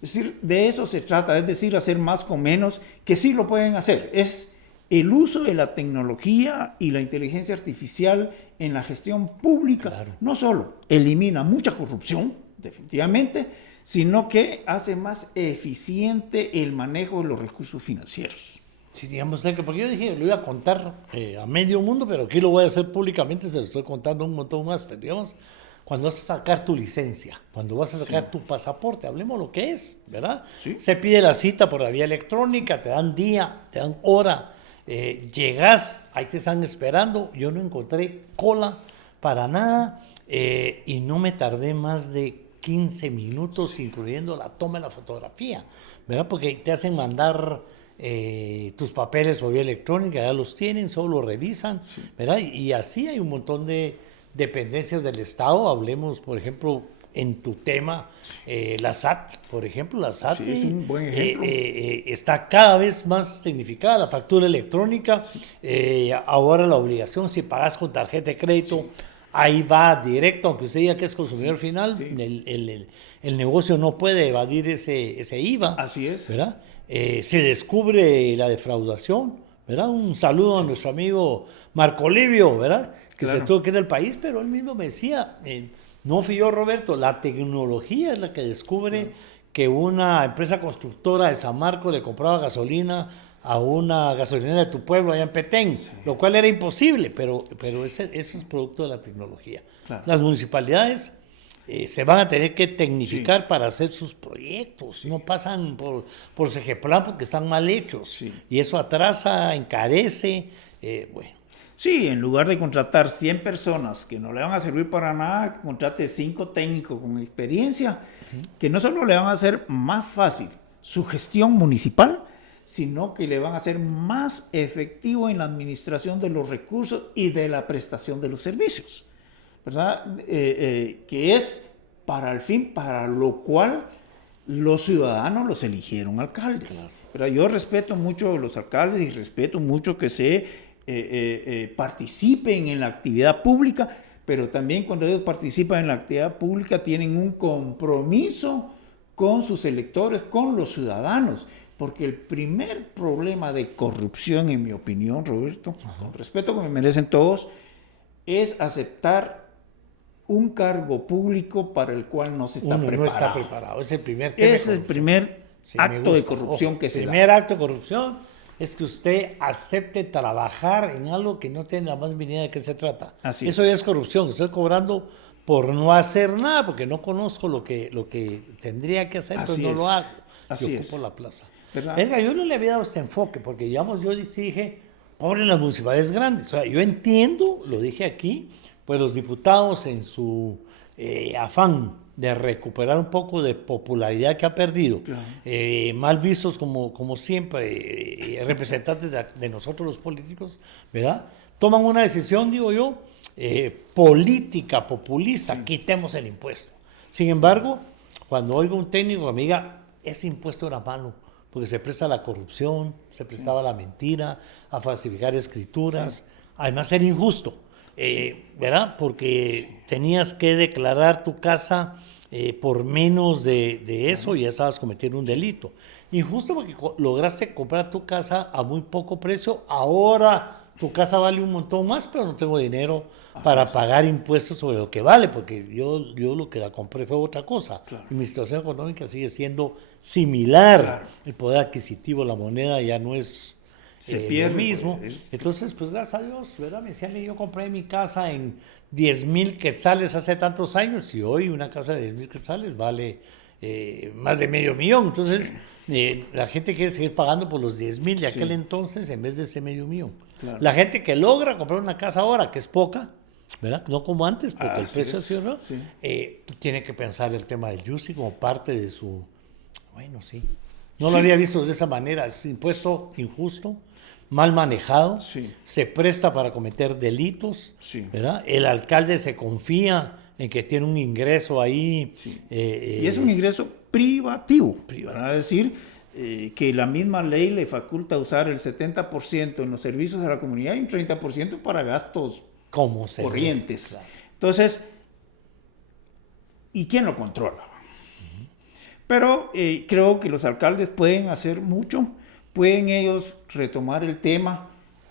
Es decir, de eso se trata, es decir, hacer más con menos, que sí lo pueden hacer. Es el uso de la tecnología y la inteligencia artificial en la gestión pública, Claro. no solo elimina mucha corrupción, definitivamente, sino que hace más eficiente el manejo de los recursos financieros. Sí, digamos, porque yo dije, lo iba a contar a medio mundo, pero aquí lo voy a hacer públicamente, se lo estoy contando un montón más, pero digamos, cuando vas a sacar tu licencia, cuando vas a sacar tu pasaporte, hablemos lo que es, ¿verdad? Sí. Se pide la cita por la vía electrónica, te dan día, te dan hora, llegas, ahí te están esperando, yo no encontré cola para nada y no me tardé más de 15 minutos, incluyendo la toma de la fotografía, ¿verdad? Porque te hacen mandar tus papeles por vía electrónica, ya los tienen, solo revisan, ¿verdad? Y así hay un montón de dependencias del Estado. Hablemos, por ejemplo, en tu tema, la SAT, por ejemplo, la SAT Sí, es un buen ejemplo. está cada vez más tecnificada, la factura electrónica, ahora la obligación, si pagas con tarjeta de crédito, ahí va directo, aunque usted diga que es consumidor final, el negocio no puede evadir ese IVA. Así es. ¿Verdad? Se descubre la defraudación, ¿verdad? Un saludo a nuestro amigo Marco Livio, ¿verdad? Que Claro. se tuvo que ir del país, pero él mismo me decía, no fui yo, Roberto, la tecnología es la que descubre que una empresa constructora de San Marcos le compraba gasolina a una gasolinera de tu pueblo allá en Petén, lo cual era imposible, pero eso es producto de la tecnología. Claro. Las municipalidades se van a tener que tecnificar para hacer sus proyectos, no pasan por Segeplan porque están mal hechos, Sí. y eso atrasa, encarece, bueno. Sí, en lugar de contratar 100 personas que no le van a servir para nada, contrate 5 técnicos con experiencia, que no solo le van a hacer más fácil su gestión municipal, sino que le van a hacer más efectivo en la administración de los recursos y de la prestación de los servicios, ¿verdad? Que es para el fin para lo cual los ciudadanos los eligieron alcaldes. Claro. ¿Verdad? Yo respeto mucho a los alcaldes y respeto mucho que se participen en la actividad pública, pero también cuando ellos participan en la actividad pública tienen un compromiso con sus electores, con los ciudadanos, porque el primer problema de corrupción, en mi opinión, Roberto, con respeto que me merecen todos, es aceptar un cargo público para el cual no se está Uno preparado. no está preparado, es el primer tema. Ese es el primer acto de corrupción que se da. El primer acto de corrupción es que usted acepte trabajar en algo que no tiene la más mínima de qué se trata. Así Eso es. ya es corrupción. Estoy cobrando por no hacer nada, porque no conozco lo que tendría que hacer, Así entonces no es. lo hago. Así yo es. ocupo la plaza. ¿Verdad? Venga, yo no le había dado este enfoque, porque digamos, yo dije, pobre las municipalidades grandes. O sea, yo entiendo, lo dije aquí, pues los diputados en su afán de recuperar un poco de popularidad que ha perdido, Claro. mal vistos como siempre, representantes de nosotros los políticos, ¿verdad? Toman una decisión, digo yo, política, populista, quitemos el impuesto. Sin embargo, cuando oigo un técnico, amiga, ese impuesto era malo, porque se presta a la corrupción, se prestaba a la mentira, a falsificar escrituras, además era injusto. ¿Verdad? Porque tenías que declarar tu casa por menos de eso y ya estabas cometiendo un delito. Injusto porque lograste comprar tu casa a muy poco precio, ahora tu casa vale un montón más, pero no tengo dinero para pagar impuestos sobre lo que vale, porque yo lo que la compré fue otra cosa. Claro. Y mi situación económica sigue siendo similar. Claro. El poder adquisitivo, la moneda ya no es Se pierde, lo mismo. pues. Entonces, pues gracias a Dios, ¿verdad? Me decían, yo compré mi casa en 10,000 quetzales hace tantos años y hoy una casa de 10,000 quetzales vale más de $500,000. Entonces, la gente quiere seguir pagando por los 10,000 de aquel entonces en vez de ese $500,000. Claro. La gente que logra comprar una casa ahora, que es poca, ¿verdad? No como antes, porque el Así precio es, sí, ¿no? sí. Tiene que pensar el tema del YUSI como parte de su... Bueno, sí. No Sí. lo había visto de esa manera. Es impuesto injusto, mal manejado, Sí. se presta para cometer delitos, Sí. ¿verdad? El alcalde se confía en que tiene un ingreso ahí. Sí. Y es un ingreso privativo. Para decir que la misma ley le faculta usar el 70% en los servicios de la comunidad y un 30% para gastos como se corrientes. Claro. Entonces, ¿y quién lo controla? Pero creo que los alcaldes pueden hacer mucho, pueden ellos retomar el tema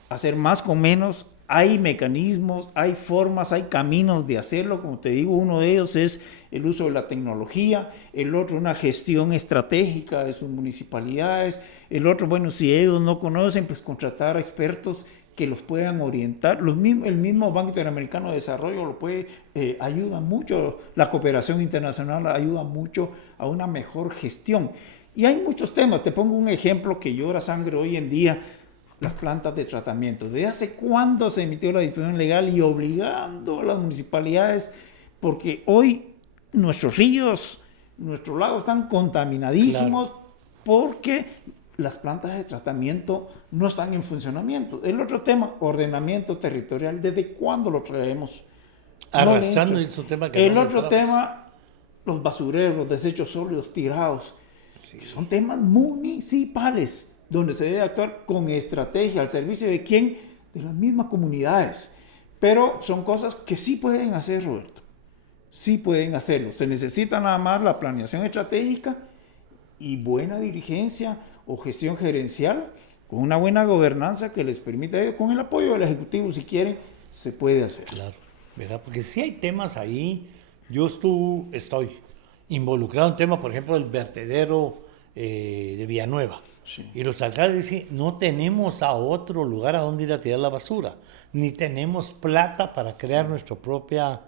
hacer más con menos. Hay mecanismos, hay formas, hay caminos de hacerlo. Como te digo, uno de ellos es el uso de la tecnología, el otro una gestión estratégica de sus municipalidades, el otro, bueno, si ellos no conocen, pues contratar a expertos que los puedan orientar. El mismo Banco Interamericano de Desarrollo lo puede, ayuda mucho, la cooperación internacional ayuda mucho a una mejor gestión. Y hay muchos temas. Te pongo un ejemplo que llora sangre hoy en día: las plantas de tratamiento. ¿Desde hace cuándo se emitió la disposición legal y obligando a las municipalidades? Porque hoy nuestros ríos, nuestros lagos están contaminadísimos, claro, porque las plantas de tratamiento no están en funcionamiento. El otro tema, ordenamiento territorial. ¿Desde cuándo lo traemos? Arrastrando ese tema que el otro tema, los basureros, los desechos sólidos tirados. Sí. Son temas municipales, donde se debe actuar con estrategia, al servicio de quién, de las mismas comunidades. Pero son cosas que sí pueden hacer, Roberto. Sí pueden hacerlo. Se necesita nada más la planeación estratégica y buena dirigencia o gestión gerencial, con una buena gobernanza que les permita, con el apoyo del Ejecutivo, si quieren, se puede hacer. Claro, ¿verdad? Porque si hay temas ahí. Yo estoy involucrado en temas, por ejemplo, el vertedero de Villanueva. Sí. Y los alcaldes dicen, no tenemos a otro lugar a donde ir a tirar la basura, ni tenemos plata para crear nuestra propia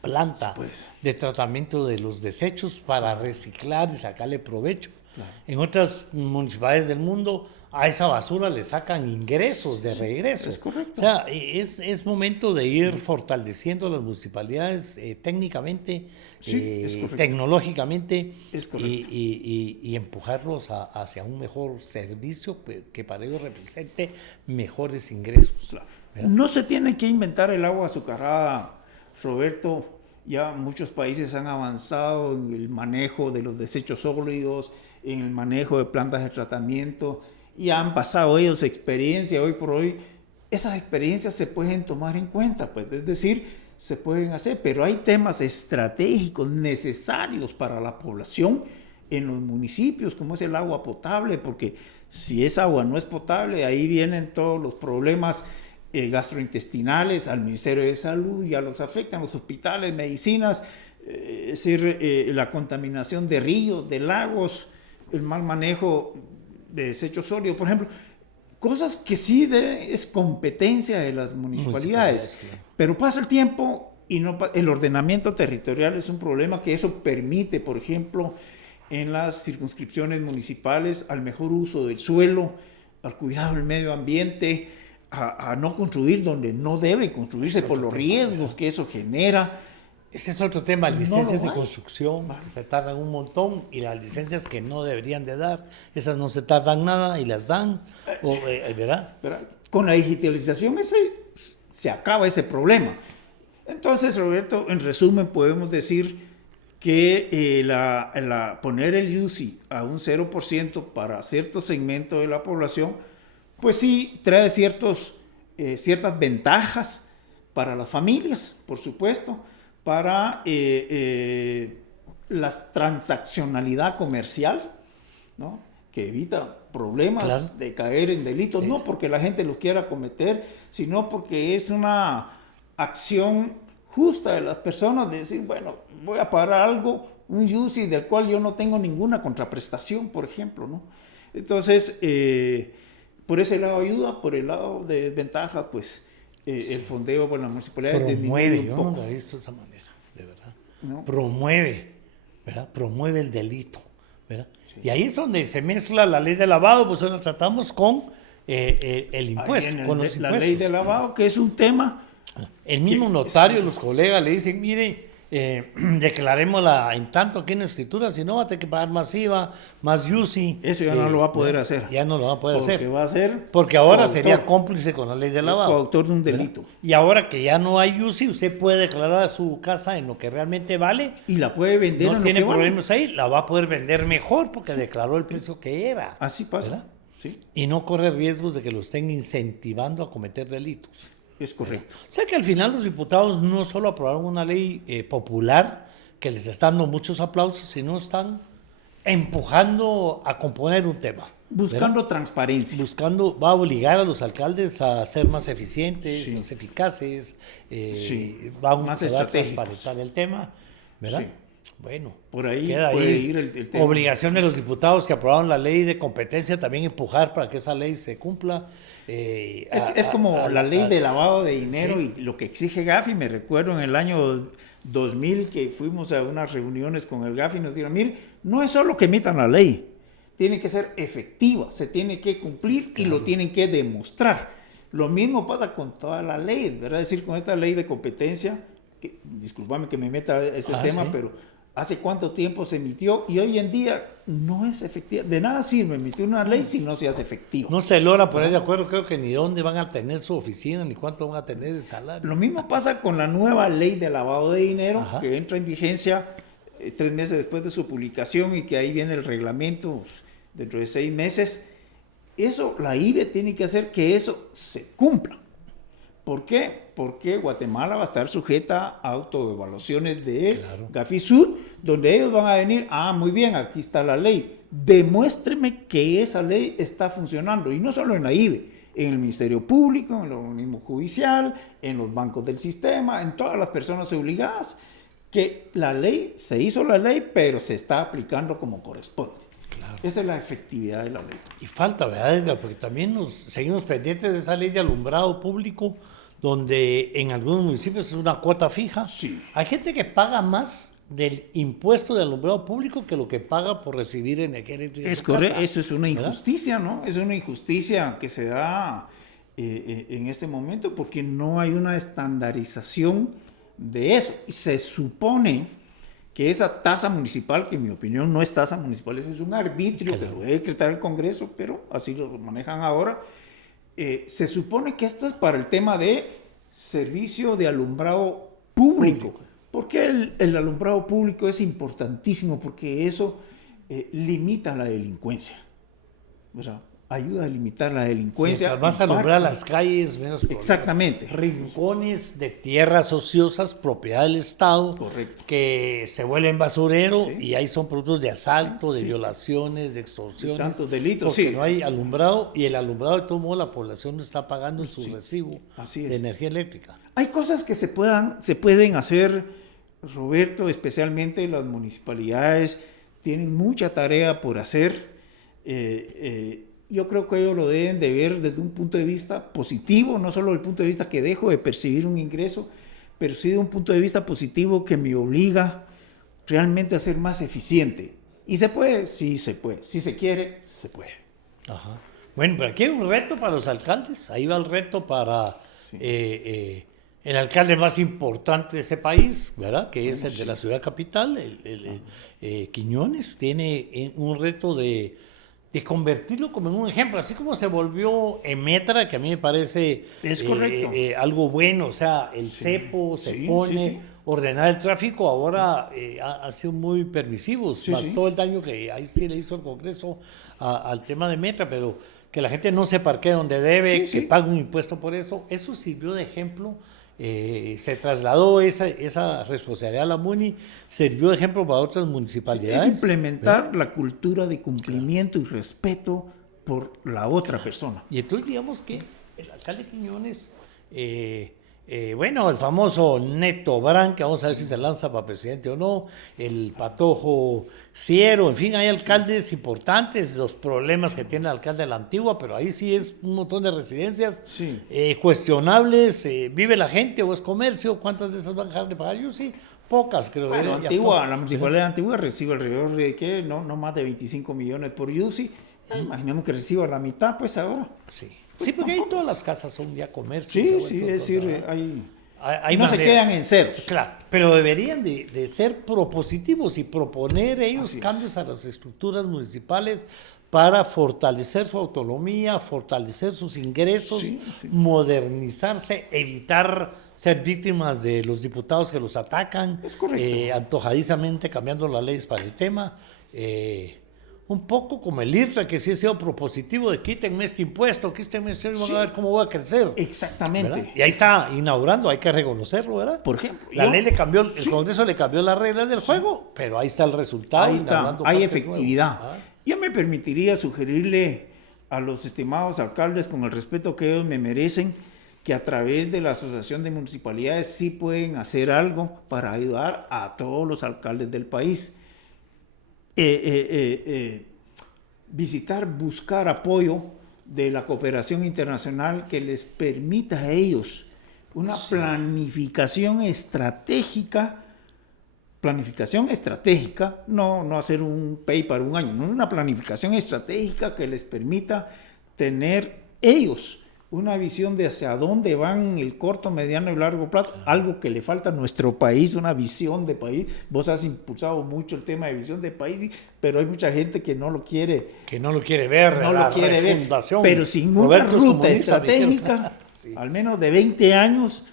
planta de tratamiento de los desechos para reciclar y sacarle provecho. Claro. En otras municipalidades del mundo a esa basura le sacan ingresos de regreso. Es correcto. O sea, es momento de ir fortaleciendo las municipalidades técnicamente, tecnológicamente, y empujarlos hacia un mejor servicio que para ellos represente mejores ingresos. Claro. No se tiene que inventar el agua azucarada, Roberto. Ya muchos países han avanzado en el manejo de los desechos sólidos, en el manejo de plantas de tratamiento, y han pasado ellos experiencia. Hoy por hoy esas experiencias se pueden tomar en cuenta, pues, es decir, se pueden hacer, pero hay temas estratégicos necesarios para la población en los municipios, como es el agua potable, porque si esa agua no es potable, ahí vienen todos los problemas gastrointestinales. Al Ministerio de Salud ya los afectan, los hospitales, medicinas, es decir, la contaminación de ríos, de lagos, el mal manejo de desechos sólidos, por ejemplo, cosas que sí es competencia de las municipalidades, claro. Pero pasa el tiempo y el ordenamiento territorial es un problema que eso permite, por ejemplo, en las circunscripciones municipales, al mejor uso del suelo, al cuidado del medio ambiente, a no construir donde no debe construirse por los riesgos que eso genera. Ese es otro tema, licencias de construcción, que se tardan un montón, y las licencias que no deberían de dar, esas no se tardan nada y las dan, ¿verdad? Con la digitalización se acaba ese problema. Entonces, Roberto, en resumen, podemos decir que poner el UCI a un 0% para cierto segmento de la población, pues sí trae ciertas ventajas para las familias, por supuesto, para la transaccionalidad comercial, ¿no? Que evita problemas, claro, de caer en delitos, no porque la gente los quiera cometer, sino porque es una acción justa de las personas de decir, bueno, voy a pagar algo, un UCI del cual yo no tengo ninguna contraprestación, por ejemplo, ¿no? Entonces, por ese lado ayuda, por el lado de desventaja, pues el fondeo por la municipalidad promueve, un poco. Yo no lo he visto de esa manera, de verdad. ¿No? Promueve, ¿verdad? Promueve el delito, ¿verdad? Sí. Y ahí es donde se mezcla la ley de lavado, pues ahora tratamos con el impuesto, con los impuestos. La ley de lavado, que es un tema. El mismo notario, los colegas le dicen, mire, declarémosla en tanto aquí en la escritura, si no va a tener que pagar más IVA, más UCI. Eso ya no lo va a poder hacer. Ya no lo va a poder hacer. Va a ser porque ahora sería cómplice con la ley de lavado. Es coautor de un delito. ¿Verdad? Y ahora que ya no hay UCI, usted puede declarar su casa en lo que realmente vale. Y la puede vender no en tiene lo que problemas vale. ahí, la va a poder vender mejor porque declaró el precio que era. Así pasa. ¿Verdad? Sí. Y no corre riesgos de que lo estén incentivando a cometer delitos. Es correcto. O sea que al final los diputados no solo aprobaron una ley popular que les está dando muchos aplausos, sino están empujando a componer un tema. Buscando ¿verdad? transparencia. Va a obligar a los alcaldes a ser más eficientes, Sí. más eficaces, Sí, va a más va a estratégicos. transparentar el tema, ¿verdad? Sí. Bueno, Por ahí queda puede ahí ir el tema. obligación de los diputados que aprobaron la ley de competencia también empujar para que esa ley se cumpla. Es como la ley de lavado de dinero sí. y lo que exige Gafi. Me recuerdo en el año 2000 que fuimos a unas reuniones con el Gafi y nos dijeron, mire, no es solo que emitan la ley, tiene que ser efectiva, se tiene que cumplir y lo tienen que demostrar. Lo mismo pasa con toda la ley, ¿verdad? Es decir, con esta ley de competencia, que, discúlpame que me meta ese tema, sí. pero ¿hace cuánto tiempo se emitió? Y hoy en día no es efectiva. De nada sirve emitir una ley si no se hace efectiva. No se logra poner de acuerdo, creo que ni dónde van a tener su oficina, ni cuánto van a tener de salario. Lo mismo pasa con la nueva ley de lavado de dinero, Ajá. que entra en vigencia 3 meses después de su publicación y que ahí viene el reglamento dentro de 6 meses. Eso, la IBE tiene que hacer que eso se cumpla. ¿Por qué? Porque Guatemala va a estar sujeta a autoevaluaciones de Gafisud, donde ellos van a venir, muy bien, aquí está la ley, demuéstreme que esa ley está funcionando, y no solo en la IBE, en el Ministerio Público, en el organismo judicial, en los bancos del sistema, en todas las personas obligadas, que la ley, se hizo la ley, pero se está aplicando como corresponde. Claro. Esa es la efectividad de la ley. Y falta, ¿verdad, Edgar? Porque también seguimos pendientes de esa ley de alumbrado público, donde en algunos municipios es una cuota fija. Sí. Hay gente que paga más del impuesto de alumbrado público que lo que paga por recibir energía eléctrica. Es correcto, eso es una injusticia, ¿verdad? ¿No? Es una injusticia que se da en este momento porque no hay una estandarización de eso. Y se supone que esa tasa municipal, que en mi opinión no es tasa municipal, eso es un arbitrio que lo debe decretar el Congreso, pero así lo manejan ahora. Se supone que esto es para el tema de servicio de alumbrado público. Porque el alumbrado público es importantísimo, porque eso limita la delincuencia, ¿verdad? Ayuda a limitar la delincuencia. Mientras vas a alumbrar las calles, menos problemas. Exactamente. Rincones de tierras ociosas, propiedad del Estado, correcto, que se vuelven basurero y ahí son productos de asalto, de Sí. violaciones, de extorsiones. De tantos delitos, porque sí. no hay alumbrado, y el alumbrado de todo modo la población está pagando en su recibo Así es. de energía eléctrica. Hay cosas que se pueden hacer, Roberto, especialmente las municipalidades tienen mucha tarea por hacer. Yo creo que ellos lo deben de ver desde un punto de vista positivo, no solo desde el punto de vista que dejo de percibir un ingreso, pero sí de un punto de vista positivo que me obliga realmente a ser más eficiente. ¿Y se puede? Sí, se puede. Si se quiere, se puede. Ajá. Bueno, pero aquí hay un reto para los alcaldes. Ahí va el reto para el alcalde más importante de ese país, ¿verdad? Que es el de la ciudad capital, Quiñones. Tiene un reto de convertirlo como en un ejemplo, así como se volvió Emetra, que a mí me parece es correcto. algo bueno. O sea, el cepo se pone ordenar el tráfico, ahora ha sido muy permisivos. Bastó el daño que ahí sí le hizo el Congreso al tema de Emetra, pero que la gente no se parquee donde debe, que pague un impuesto por eso. Eso sirvió de ejemplo. Se trasladó esa responsabilidad a la MUNI, sirvió de ejemplo para otras municipalidades. Es implementar la cultura de cumplimiento y respeto por la otra persona. Y entonces digamos que el alcalde Quiñones, bueno, el famoso Neto Brand, que vamos a ver si se lanza para presidente o no, el Patojo Ciero, en fin, hay alcaldes importantes, los problemas que tiene el alcalde de la Antigua, pero ahí sí es un montón de residencias cuestionables, vive la gente o es comercio, ¿cuántas de esas van a dejar de pagar? Yo sí, pocas creo. Bueno, la municipalidad de Antigua recibe alrededor de, ¿qué? No más de 25 millones por UCI. Imaginemos que reciba la mitad, pues ahora. Sí, porque ahí todas las casas son ya comercio. Sí, es decir, hay no maneras. Se quedan en ceros. Claro, pero deberían de ser propositivos y proponer ellos cambios a las estructuras municipales para fortalecer su autonomía, fortalecer sus ingresos, modernizarse, evitar ser víctimas de los diputados que los atacan, es correcto. Antojadizamente cambiando las leyes para el tema. un poco como el IRTA, que sí ha sido propositivo de quítenme este impuesto, quítenme este, Sí. van a ver cómo voy a crecer. Exactamente. ¿Verdad? Y ahí está inaugurando, hay que reconocerlo, ¿verdad? Por ejemplo, La ley le cambió, el sí. Congreso le cambió las reglas del juego, pero ahí está el resultado. Ahí está, inaugurando hay parques efectividad. nuevos. Yo me permitiría sugerirle a los estimados alcaldes, con el respeto que ellos me merecen, que a través de la Asociación de Municipalidades sí pueden hacer algo para ayudar a todos los alcaldes del país. Visitar, buscar apoyo de la cooperación internacional que les permita a ellos una planificación estratégica, no hacer un pay para un año, no, una planificación estratégica que les permita tener ellos una visión de hacia dónde van en el corto, mediano y largo plazo, algo que le falta a nuestro país, una visión de país. Vos has impulsado mucho el tema de visión de país, pero hay mucha gente que no lo quiere, ver, no lo quiere ver, pero sin una Roberto es ruta comunista, estratégica, sí. al menos de 20 años.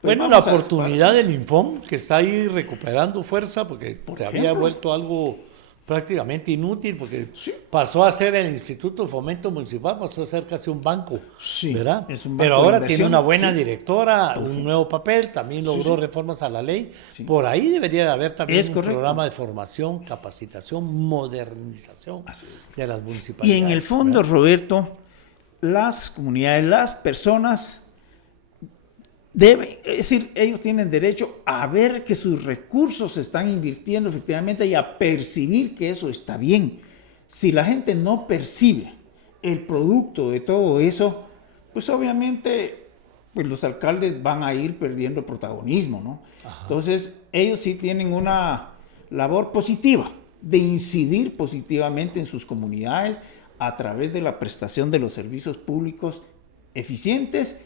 Pues Bueno, la vamos a oportunidad del Infom, que está ahí recuperando fuerza, porque se había ejemplo? vuelto algo prácticamente inútil, porque Sí. pasó a ser el Instituto de Fomento Municipal, pasó a ser casi un banco, Sí, ¿verdad? es un banco Pero de ahora inversión, tiene una buena sí. directora, un nuevo papel, también logró sí. reformas a la ley. Sí. Por ahí debería de haber también Es un correcto. programa de formación, capacitación, modernización Así es. de las municipalidades. Y en el fondo, ¿verdad? Roberto, las comunidades, las personas deben, es decir, ellos tienen derecho a ver que sus recursos se están invirtiendo efectivamente y a percibir que eso está bien. Si la gente no percibe el producto de todo eso, pues obviamente pues los alcaldes van a ir perdiendo protagonismo, ¿no? Ajá. Entonces, ellos sí tienen una labor positiva de incidir positivamente en sus comunidades a través de la prestación de los servicios públicos eficientes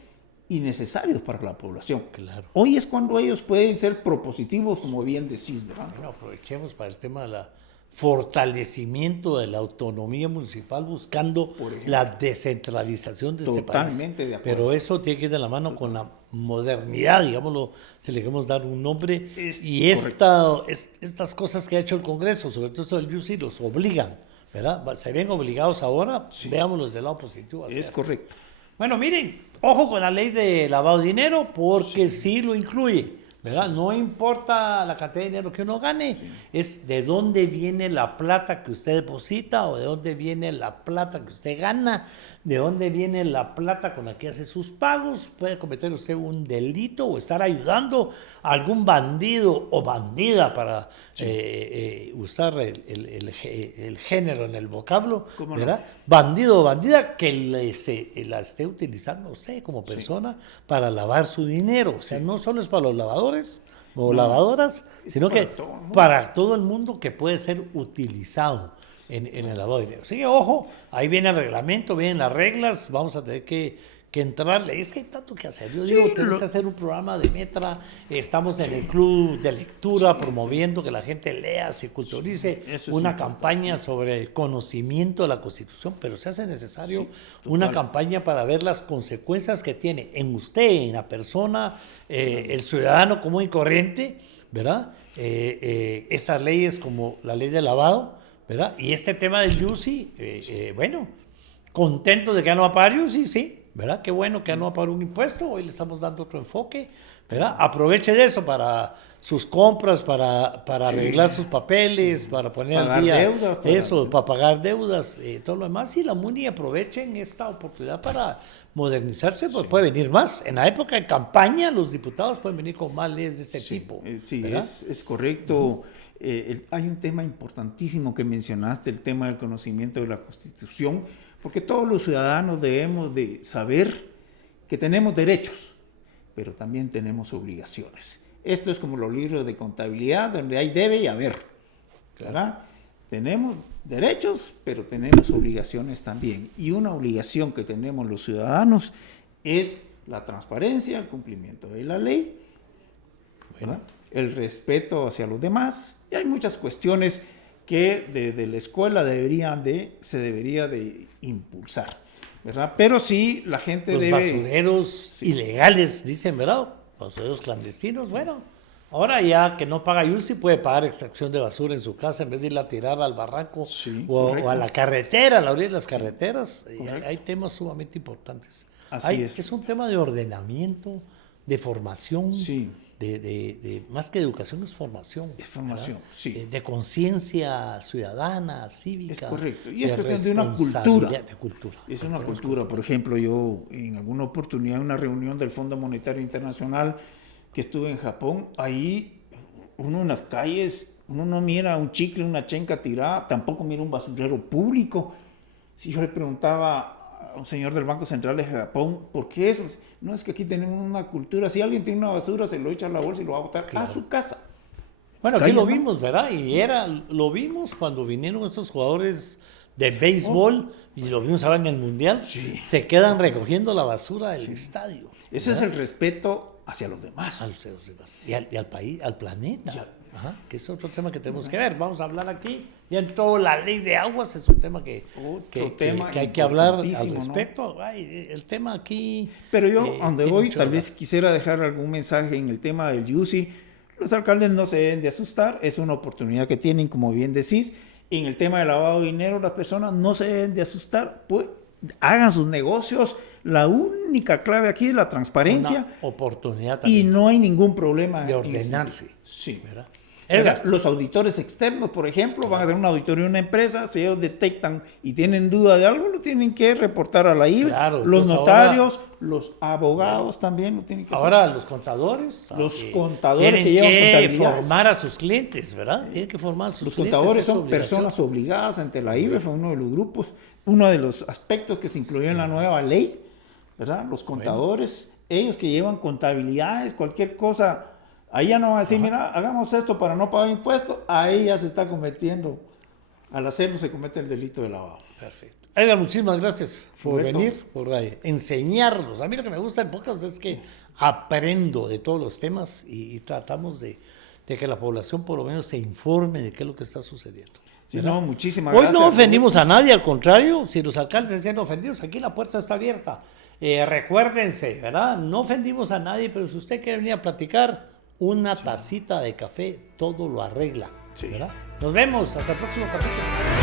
y necesarios para la población. Claro. Hoy es cuando ellos pueden ser propositivos, como bien decís, ¿verdad? Bueno, aprovechemos para el tema de la fortalecimiento de la autonomía municipal, buscando la descentralización de este país. Totalmente de acuerdo. Pero eso tiene que ir de la mano con la modernidad, digámoslo, si le queremos dar un nombre. Y estas cosas que ha hecho el Congreso, sobre todo eso del UCI, los obligan, ¿verdad? Se ven obligados ahora, sí. Veámoslo desde el lado positivo. Es correcto. Bueno, miren, ojo con la ley de lavado de dinero, porque sí lo incluye, ¿verdad? Sí. No importa la cantidad de dinero que uno gane, sí. Es de dónde viene la plata que usted deposita o de dónde viene la plata que usted gana, de dónde viene la plata con la que hace sus pagos. Puede cometer usted un delito o estar ayudando a algún bandido o bandida para usar el género en el vocablo, ¿verdad? No? Bandido o bandida que la esté utilizando usted como persona para lavar su dinero. O sea, no solo es para los lavadores o lavadoras, sino que para todo el mundo que puede ser utilizado en el lavado de dinero. Así que, ojo, ahí viene el reglamento, vienen las reglas, vamos a tener que entrarle. Es que hay tanto que hacer. Yo digo, tenemos que hacer un programa de Metra, estamos en el club de lectura promoviendo que la gente lea, se culturice, una campaña sobre el conocimiento de la Constitución, pero se hace necesario una campaña para ver las consecuencias que tiene en usted, en la persona, el ciudadano común y corriente, ¿verdad? Estas leyes como la ley del lavado, ¿verdad? Y este tema del UCI, bueno, contento de que ya no va a pagar UCI, sí, ¿verdad? Qué bueno que ya no va a pagar un impuesto, hoy le estamos dando otro enfoque, ¿verdad? Aproveche de eso para sus compras, para arreglar sus papeles, para poner al día deudas, para pagar deudas, todo lo demás, y la MUNI aprovechen esta oportunidad para modernizarse, pues puede venir más. En la época de campaña, los diputados pueden venir con más leyes de este tipo. Sí, es correcto. Hay un tema importantísimo que mencionaste, el tema del conocimiento de la Constitución, porque todos los ciudadanos debemos de saber que tenemos derechos, pero también tenemos obligaciones. Esto es como los libros de contabilidad, donde hay debe y haber, ¿verdad? Tenemos derechos, pero tenemos obligaciones también. Y una obligación que tenemos los ciudadanos es la transparencia, el cumplimiento de la ley, ¿verdad? El respeto hacia los demás, y hay muchas cuestiones que desde la escuela se debería de impulsar, ¿verdad? Pero sí, la gente los debe... basureros ilegales, dicen, ¿verdad? Basureros clandestinos, bueno, Ahora ya que no paga UCI puede pagar extracción de basura en su casa en vez de irla a tirar al barranco Sí, o a la carretera, a la orilla de las carreteras. correcto. Hay temas sumamente importantes. Así es. Es un tema de ordenamiento, de formación, Sí. más que educación es formación. Es formación, ¿verdad? sí. De conciencia ciudadana, cívica. Es correcto. Y es cuestión de una responsabilidad, de cultura. Es una cultura. Por ejemplo, yo en alguna oportunidad en una reunión del Fondo Monetario Internacional que estuve en Japón, ahí uno en las calles, uno no mira un chicle, una chenca tirada, tampoco mira un basurero público. Si yo le preguntaba a un señor del Banco Central de Japón, ¿por qué eso? No, es que aquí tenemos una cultura, si alguien tiene una basura, se lo echa a la bolsa y lo va a botar a su casa. Bueno, aquí Calle, lo ¿no? vimos, ¿verdad? Lo vimos cuando vinieron estos jugadores de béisbol y lo vimos ahora en el Mundial. Sí. Se quedan recogiendo la basura del estadio. Ese es el respeto hacia los demás. A los demás. Y al país, al planeta. Ajá, que es otro tema que tenemos que ver. Vamos a hablar aquí. Ya entró la ley de aguas, es un tema que hay que hablar al respecto. ¿No? Ay, el tema aquí. Pero yo, donde voy, tal vez quisiera dejar algún mensaje en el tema del UCI. Los alcaldes no se deben de asustar, es una oportunidad que tienen, como bien decís. En el tema del lavado de dinero, las personas no se deben de asustar, pues hagan sus negocios. La única clave aquí es la transparencia. Una oportunidad también. Y no hay ningún problema de ordenarse. Sí. ¿Verdad? Los auditores externos, por ejemplo, van a hacer una auditoría de una empresa, si ellos detectan y tienen duda de algo, lo tienen que reportar a la IVE. Claro, los notarios, los abogados también lo tienen que hacer. Ahora los contadores. Los contadores que llevan contabilidad. Formar a sus clientes, ¿verdad? Tienen que formar a sus Los clientes. contadores son personas obligadas ante la IVE, fue uno de los grupos, uno de los aspectos que se incluyó en la nueva ley, ¿verdad? Los contadores, ellos que llevan contabilidades, cualquier cosa. Ahí ya no va a decir, mira, hagamos esto para no pagar impuestos. Ahí ya se está cometiendo, al hacerlo se comete el delito de lavado. Perfecto. Edgar, muchísimas gracias por Roberto. venir, por enseñarnos. A mí lo que me gusta en podcast es que aprendo de todos los temas y tratamos de que la población por lo menos se informe de qué es lo que está sucediendo. Sí, no, muchísimas Hoy gracias. no ofendimos a nadie, al contrario, si los alcaldes se sienten ofendidos, aquí la puerta está abierta. Recuérdense, ¿verdad? No ofendimos a nadie, pero si usted quiere venir a platicar, una tacita de café todo lo arregla, ¿verdad? Nos vemos, hasta el próximo capítulo.